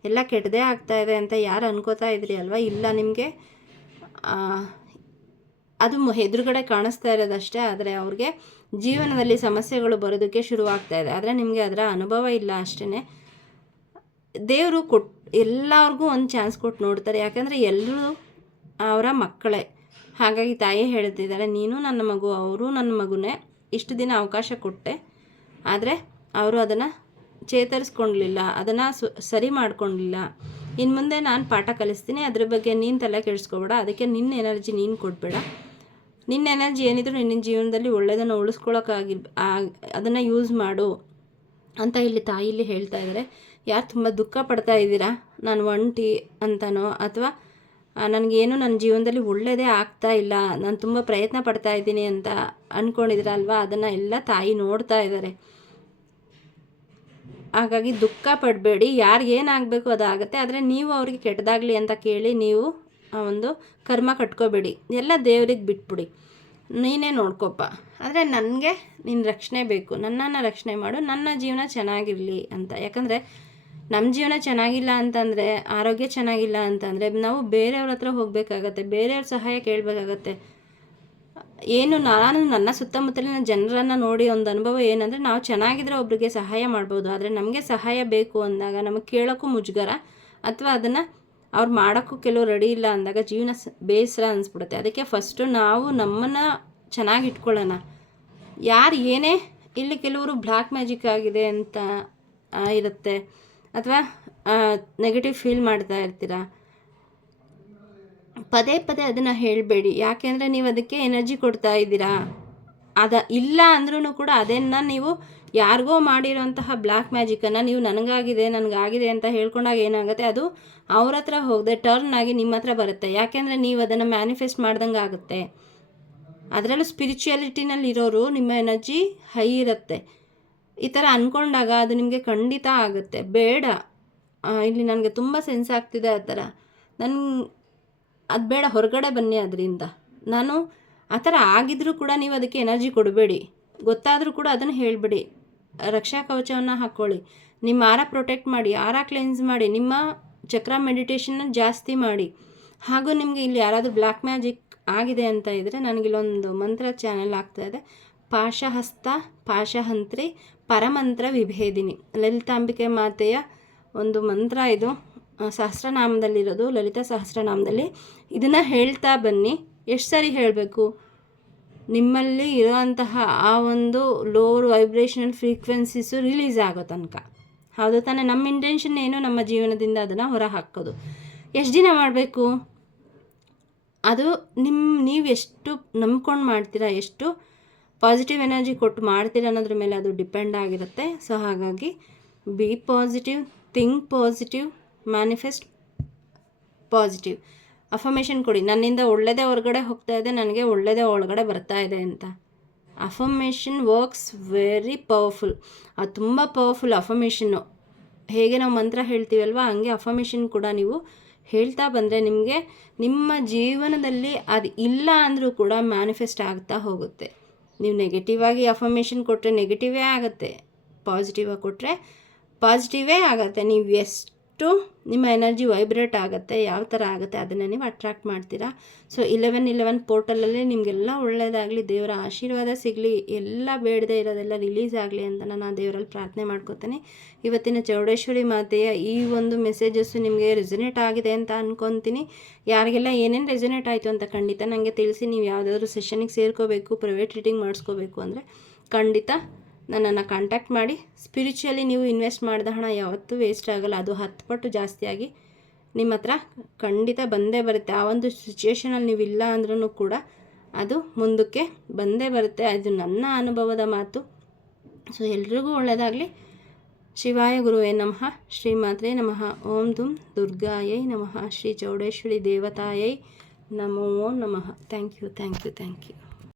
ಎಲ್ಲ ಕೆಟ್ಟದೇ ಆಗ್ತಾಯಿದೆ ಅಂತ ಯಾರು ಅನ್ಕೋತಾ ಇದ್ರಿ ಅಲ್ವಾ? ಇಲ್ಲ, ನಿಮಗೆ ಅದು ಎದುರುಗಡೆ ಕಾಣಿಸ್ತಾ ಇರೋದಷ್ಟೇ. ಆದರೆ ಅವ್ರಿಗೆ ಜೀವನದಲ್ಲಿ ಸಮಸ್ಯೆಗಳು ಬರೋದಕ್ಕೆ ಶುರುವಾಗ್ತಾ ಇದೆ, ಆದರೆ ನಿಮಗೆ ಅದರ ಅನುಭವ ಇಲ್ಲ ಅಷ್ಟೇ. ದೇವರು ಎಲ್ಲರಿಗೂ ಒಂದು ಚಾನ್ಸ್ ಕೊಟ್ಟು ನೋಡ್ತಾರೆ. ಯಾಕಂದರೆ ಎಲ್ಲರೂ ಅವರ ಮಕ್ಕಳೇ. ಹಾಗಾಗಿ ತಾಯಿ ಹೇಳ್ತಿದ್ದಾರೆ, ನೀನು ನನ್ನ ಮಗು, ಅವರು ನನ್ನ ಮಗುನೇ. ಇಷ್ಟು ದಿನ ಅವಕಾಶ ಕೊಟ್ಟೆ, ಆದರೆ ಅವರು ಅದನ್ನು ಚೇತರಿಸ್ಕೊಳ್ಳಲಿಲ್ಲ, ಅದನ್ನು ಸರಿ ಮಾಡ್ಕೊಳ್ಳಲಿಲ್ಲ. ಇನ್ನು ಮುಂದೆ ನಾನು ಪಾಠ ಕಲಿಸ್ತೀನಿ, ಅದ್ರ ಬಗ್ಗೆ ನೀನು ತಲೆ ಕೆಡಿಸ್ಕೋಬೇಡ, ಅದಕ್ಕೆ ನಿನ್ನ ಎನರ್ಜಿ ನೀನು ಕೊಡಬೇಡ. ನಿನ್ನ ಎನರ್ಜಿ ಏನಿದ್ರು ನಿನ್ನ ಜೀವನದಲ್ಲಿ ಒಳ್ಳೆಯದನ್ನು ಅದನ್ನು ಯೂಸ್ ಮಾಡು ಅಂತ ಇಲ್ಲಿ ತಾಯಿ ಇಲ್ಲಿ ಹೇಳ್ತಾ ಇದ್ದಾರೆ. ಯಾರು ತುಂಬ ದುಃಖ ಪಡ್ತಾ ಇದ್ದೀರಾ, ನಾನು ಒಂಟಿ ಅಂತನೋ ಅಥವಾ ನನಗೇನು ನನ್ನ ಜೀವನದಲ್ಲಿ ಒಳ್ಳೆಯದೇ ಆಗ್ತಾ ಇಲ್ಲ, ನಾನು ತುಂಬ ಪ್ರಯತ್ನ ಪಡ್ತಾ ಇದ್ದೀನಿ ಅಂತ ಅಂದ್ಕೊಂಡಿದ್ದೀರಲ್ವ, ಅದನ್ನು ಎಲ್ಲ ತಾಯಿ ನೋಡ್ತಾ ಇದ್ದಾರೆ. ಹಾಗಾಗಿ ದುಃಖ ಪಡಬೇಡಿ. ಯಾರಿಗೇನಾಗಬೇಕು ಅದಾಗುತ್ತೆ. ಆದರೆ ನೀವು ಅವ್ರಿಗೆ ಕೆಟ್ಟದಾಗಲಿ ಅಂತ ಕೇಳಿ ನೀವು ಒಂದು ಕರ್ಮ ಕಟ್ಕೋಬೇಡಿ, ಎಲ್ಲ ದೇವ್ರಿಗೆ ಬಿಟ್ಬಿಡಿ, ನೀನೇ ನೋಡ್ಕೊಪ್ಪ. ಆದರೆ ನನಗೆ ನಿನ್ನ ರಕ್ಷಣೆ ಬೇಕು, ನನ್ನನ್ನು ರಕ್ಷಣೆ ಮಾಡು, ನನ್ನ ಜೀವನ ಚೆನ್ನಾಗಿರಲಿ ಅಂತ. ಯಾಕಂದರೆ ನಮ್ಮ ಜೀವನ ಚೆನ್ನಾಗಿಲ್ಲ ಅಂತಂದರೆ, ಆರೋಗ್ಯ ಚೆನ್ನಾಗಿಲ್ಲ ಅಂತಂದರೆ ನಾವು ಬೇರೆಯವ್ರ ಹತ್ರ ಹೋಗಬೇಕಾಗತ್ತೆ, ಬೇರೆಯವ್ರ ಸಹಾಯ ಕೇಳಬೇಕಾಗತ್ತೆ. ಏನು ನಾನು ನನ್ನ ಸುತ್ತಮುತ್ತಲಿನ ಜನರನ್ನು ನೋಡಿ ಒಂದು ಅನುಭವ ಏನಂದರೆ, ನಾವು ಚೆನ್ನಾಗಿದ್ರೆ ಒಬ್ರಿಗೆ ಸಹಾಯ ಮಾಡ್ಬೋದು, ಆದರೆ ನಮಗೆ ಸಹಾಯ ಬೇಕು ಅಂದಾಗ ನಮಗೆ ಕೇಳೋಕ್ಕೂ ಮುಜುಗರ, ಅಥವಾ ಅದನ್ನು ಅವ್ರು ಮಾಡೋಕ್ಕೂ ಕೆಲವು ರೆಡಿ ಇಲ್ಲ ಅಂದಾಗ ಜೀವನ ಬೇಸರ ಅನಿಸ್ಬಿಡುತ್ತೆ. ಅದಕ್ಕೆ ಫಸ್ಟು ನಾವು ನಮ್ಮನ್ನು ಚೆನ್ನಾಗಿ ಇಟ್ಕೊಳ್ಳೋಣ. ಯಾರು ಏನೇ ಇಲ್ಲಿ ಕೆಲವರು ಬ್ಲ್ಯಾಕ್ ಮ್ಯಾಜಿಕ್ ಆಗಿದೆ ಅಂತ ಇರುತ್ತೆ, ಅಥವಾ ನೆಗೆಟಿವ್ ಫೀಲ್ ಮಾಡ್ತಾ ಇರ್ತೀರ. ಪದೇ ಪದೇ ಅದನ್ನು ಹೇಳಬೇಡಿ, ಯಾಕೆಂದರೆ ನೀವು ಅದಕ್ಕೆ ಎನರ್ಜಿ ಕೊಡ್ತಾ ಇದ್ದೀರಾ. ಇಲ್ಲ ಅಂದ್ರೂ ಕೂಡ ಅದನ್ನು ನೀವು ಯಾರಿಗೋ ಮಾಡಿರೋಂತಹ ಬ್ಲ್ಯಾಕ್ ಮ್ಯಾಜಿಕನ್ನು ನೀವು ನನಗಾಗಿದೆ ಅಂತ ಹೇಳ್ಕೊಂಡಾಗ ಏನಾಗುತ್ತೆ, ಅದು ಅವ್ರ ಹತ್ರ ಹೋಗದೆ ಟರ್ನ್ ಆಗಿ ನಿಮ್ಮ ಹತ್ರ ಬರುತ್ತೆ. ಯಾಕೆಂದರೆ ನೀವು ಅದನ್ನು ಮ್ಯಾನಿಫೆಸ್ಟ್ ಮಾಡ್ದಂಗೆ ಆಗುತ್ತೆ. ಅದರಲ್ಲೂ ಸ್ಪಿರಿಚುಯಾಲಿಟಿನಲ್ಲಿ ಇರೋರು ನಿಮ್ಮ ಎನರ್ಜಿ ಹೈ ಇರುತ್ತೆ. ಈ ಥರ ಅಂದ್ಕೊಂಡಾಗ ಅದು ನಿಮಗೆ ಖಂಡಿತ ಆಗುತ್ತೆ. ಬೇಡ, ಇಲ್ಲಿ ನನಗೆ ತುಂಬ ಸೆನ್ಸ್ ಆಗ್ತಿದೆ ಆ ಥರ, ಅದು ಬೇಡ, ಹೊರಗಡೆ ಬನ್ನಿ ಅದರಿಂದ. ಆ ಥರ ಆಗಿದ್ರೂ ಕೂಡ ನೀವು ಅದಕ್ಕೆ ಎನರ್ಜಿ ಕೊಡಬೇಡಿ. ಗೊತ್ತಾದರೂ ಕೂಡ ಅದನ್ನು ಹೇಳಬೇಡಿ. ರಕ್ಷಾ ಕವಚವನ್ನು ಹಾಕ್ಕೊಳ್ಳಿ, ನಿಮ್ಮ ಆರ ಪ್ರೊಟೆಕ್ಟ್ ಮಾಡಿ, ಆರ ಕ್ಲೆನ್ಸ್ ಮಾಡಿ, ನಿಮ್ಮ ಚಕ್ರ ಮೆಡಿಟೇಷನ್ನ ಜಾಸ್ತಿ ಮಾಡಿ. ಹಾಗೂ ನಿಮಗೆ ಇಲ್ಲಿ ಯಾರಾದರೂ ಬ್ಲ್ಯಾಕ್ ಮ್ಯಾಜಿಕ್ ಆಗಿದೆ ಅಂತ ಇದ್ದರೆ, ನನಗಿಲ್ಲೊಂದು ಮಂತ್ರ ಚಾನೆಲ್ ಆಗ್ತಾಯಿದೆ, ಪಾಶಹಸ್ತ ಪಾಶಹಂತ್ರಿ ಪರಮಂತ್ರ ವಿಭೇದಿನಿ, ಲಲಿತಾಂಬಿಕೆ ಮಾತೆಯ ಒಂದು ಮಂತ್ರ. ಇದು ಸಹಸ್ರನಾಮದಲ್ಲಿರೋದು, ಲಲಿತಾ ಸಹಸ್ರನಾಮದಲ್ಲಿ. ಇದನ್ನು ಹೇಳ್ತಾ ಬನ್ನಿ. ಎಷ್ಟು ಸಾರಿ ಹೇಳಬೇಕು? ನಿಮ್ಮಲ್ಲಿ ಇರೋಂತಹ ಆ ಒಂದು ಲೋರ್ ವೈಬ್ರೇಷನಲ್ ಫ್ರೀಕ್ವೆನ್ಸೀಸು ರಿಲೀಸ್ ಆಗೋ ತನಕ. ಹೌದು ತಾನೇ? ನಮ್ಮ ಇಂಟೆನ್ಷನ್ ಏನು? ನಮ್ಮ ಜೀವನದಿಂದ ಅದನ್ನು ಹೊರ ಹಾಕೋದು. ಎಷ್ಟು ದಿನ ಮಾಡಬೇಕು? ಅದು ನೀವು ಎಷ್ಟು ನಂಬ್ಕೊಂಡು ಮಾಡ್ತೀರಾ, ಎಷ್ಟು ಪಾಸಿಟಿವ್ ಎನರ್ಜಿ ಕೊಟ್ಟು ಮಾಡ್ತೀರಾ ಅನ್ನೋದ್ರ ಮೇಲೆ ಅದು ಡಿಪೆಂಡ್ ಆಗಿರುತ್ತೆ. ಸೊ ಹಾಗಾಗಿ B positive, think positive, manifest positive. Affirmation ಕೊಡಿ, ನನ್ನಿಂದ ಒಳ್ಳೆಯದೇ ಹೊರಗಡೆ ಹೋಗ್ತಾ ಇದೆ, ನನಗೆ ಒಳ್ಳೆಯದೇ ಒಳಗಡೆ ಬರ್ತಾ ಇದೆ ಅಂತ. Affirmation works very powerful. ಅದು ತುಂಬ ಪವರ್ಫುಲ್ ಅಫರ್ಮೇಷನ್ನು. ಹೇಗೆ ನಾವು ಮಂತ್ರ ಹೇಳ್ತೀವಲ್ವ, ಹಂಗೆ ಅಫರ್ಮೇಷನ್ ಕೂಡ ನೀವು ಹೇಳ್ತಾ ಬಂದರೆ ನಿಮಗೆ ನಿಮ್ಮ ಜೀವನದಲ್ಲಿ ಅದು ಇಲ್ಲ ಅಂದರೂ ಕೂಡ ಮ್ಯಾನಿಫೆಸ್ಟ್ ಆಗ್ತಾ ಹೋಗುತ್ತೆ. ನೀವು ನೆಗೆಟಿವ್ ಆಗಿ ಅಫರ್ಮೇಷನ್ ಕೊಟ್ಟರೆ ನೆಗೆಟಿವೇ ಆಗುತ್ತೆ, ಪಾಸಿಟಿವ್ ಆಗಿ ಕೊಟ್ಟರೆ ಪಾಸಿಟಿವೇ ಆಗುತ್ತೆ. ನೀವು ಎಷ್ಟು ನಿಮ್ಮ ಎನರ್ಜಿ ವೈಬ್ರೇಟ್ ಆಗುತ್ತೆ, ಯಾವ ಥರ ಆಗುತ್ತೆ ಅದನ್ನು ನೀವು ಅಟ್ರಾಕ್ಟ್ ಮಾಡ್ತೀರಾ. ಸೊ 1111 ಪೋರ್ಟಲಲ್ಲಿ ನಿಮಗೆಲ್ಲ ಒಳ್ಳೆಯದಾಗಲಿ, ದೇವರ ಆಶೀರ್ವಾದ ಸಿಗಲಿ, ಎಲ್ಲ ಬೇಡದೇ ಇರೋದೆಲ್ಲ ರಿಲೀಸ್ ಆಗಲಿ ಅಂತ ನಾನು ಆ ದೇವರಲ್ಲಿ ಪ್ರಾರ್ಥನೆ ಮಾಡ್ಕೋತೀನಿ. ಇವತ್ತಿನ ಚೌಡೇಶ್ವರಿ ಮಾತೆಯ ಈ ಒಂದು ಮೆಸೇಜಸ್ಸು ನಿಮಗೆ ರೆಸೊನೇಟ್ ಆಗಿದೆ ಅಂತ ಅಂದ್ಕೊತೀನಿ. ಯಾರಿಗೆಲ್ಲ ಏನೇನು ರೆಸೊನೇಟ್ ಆಯಿತು ಅಂತ ಖಂಡಿತ ನನಗೆ ತಿಳಿಸಿ. ನೀವು ಯಾವುದಾದ್ರೂ ಸೆಷನಿಗೆ ಸೇರ್ಕೋಬೇಕು, ಪ್ರೈವೇಟ್ ರೀಡಿಂಗ್ ಮಾಡಿಸ್ಕೋಬೇಕು ಅಂದರೆ ಖಂಡಿತ ನನ್ನನ್ನು ಕಾಂಟ್ಯಾಕ್ಟ್ ಮಾಡಿ. ಸ್ಪಿರಿಚುವಲಿ ನೀವು ಇನ್ವೆಸ್ಟ್ ಮಾಡಿದ ಹಣ ಯಾವತ್ತೂ ವೇಸ್ಟ್ ಆಗೋಲ್ಲ, ಅದು 10 ಪಟ್ಟು ಜಾಸ್ತಿಯಾಗಿ ನಿಮ್ಮ ಹತ್ರ ಖಂಡಿತ ಬಂದೇ ಬರುತ್ತೆ. ಆ ಒಂದು ಸಿಚುವೇಷನಲ್ಲಿ ನೀವು ಇಲ್ಲ ಅಂದ್ರೂ ಕೂಡ ಅದು ಮುಂದಕ್ಕೆ ಬಂದೇ ಬರುತ್ತೆ. ಅದು ನನ್ನ ಅನುಭವದ ಮಾತು. ಸೊ ಎಲ್ರಿಗೂ ಒಳ್ಳೆಯದಾಗಲಿ. ಶಿವಾಯ ಗುರುವೇ ನಮಃ, ಶ್ರೀಮಾತ್ರೇ ನಮಃ. ಓಂ ದುಂ ದುರ್ಗಾಯೈ ನಮಃ, ಶ್ರೀ ಚೌಡೇಶ್ವರಿ ದೇವತಾಯೈ ನಮೋ ನಮಃ. Thank you.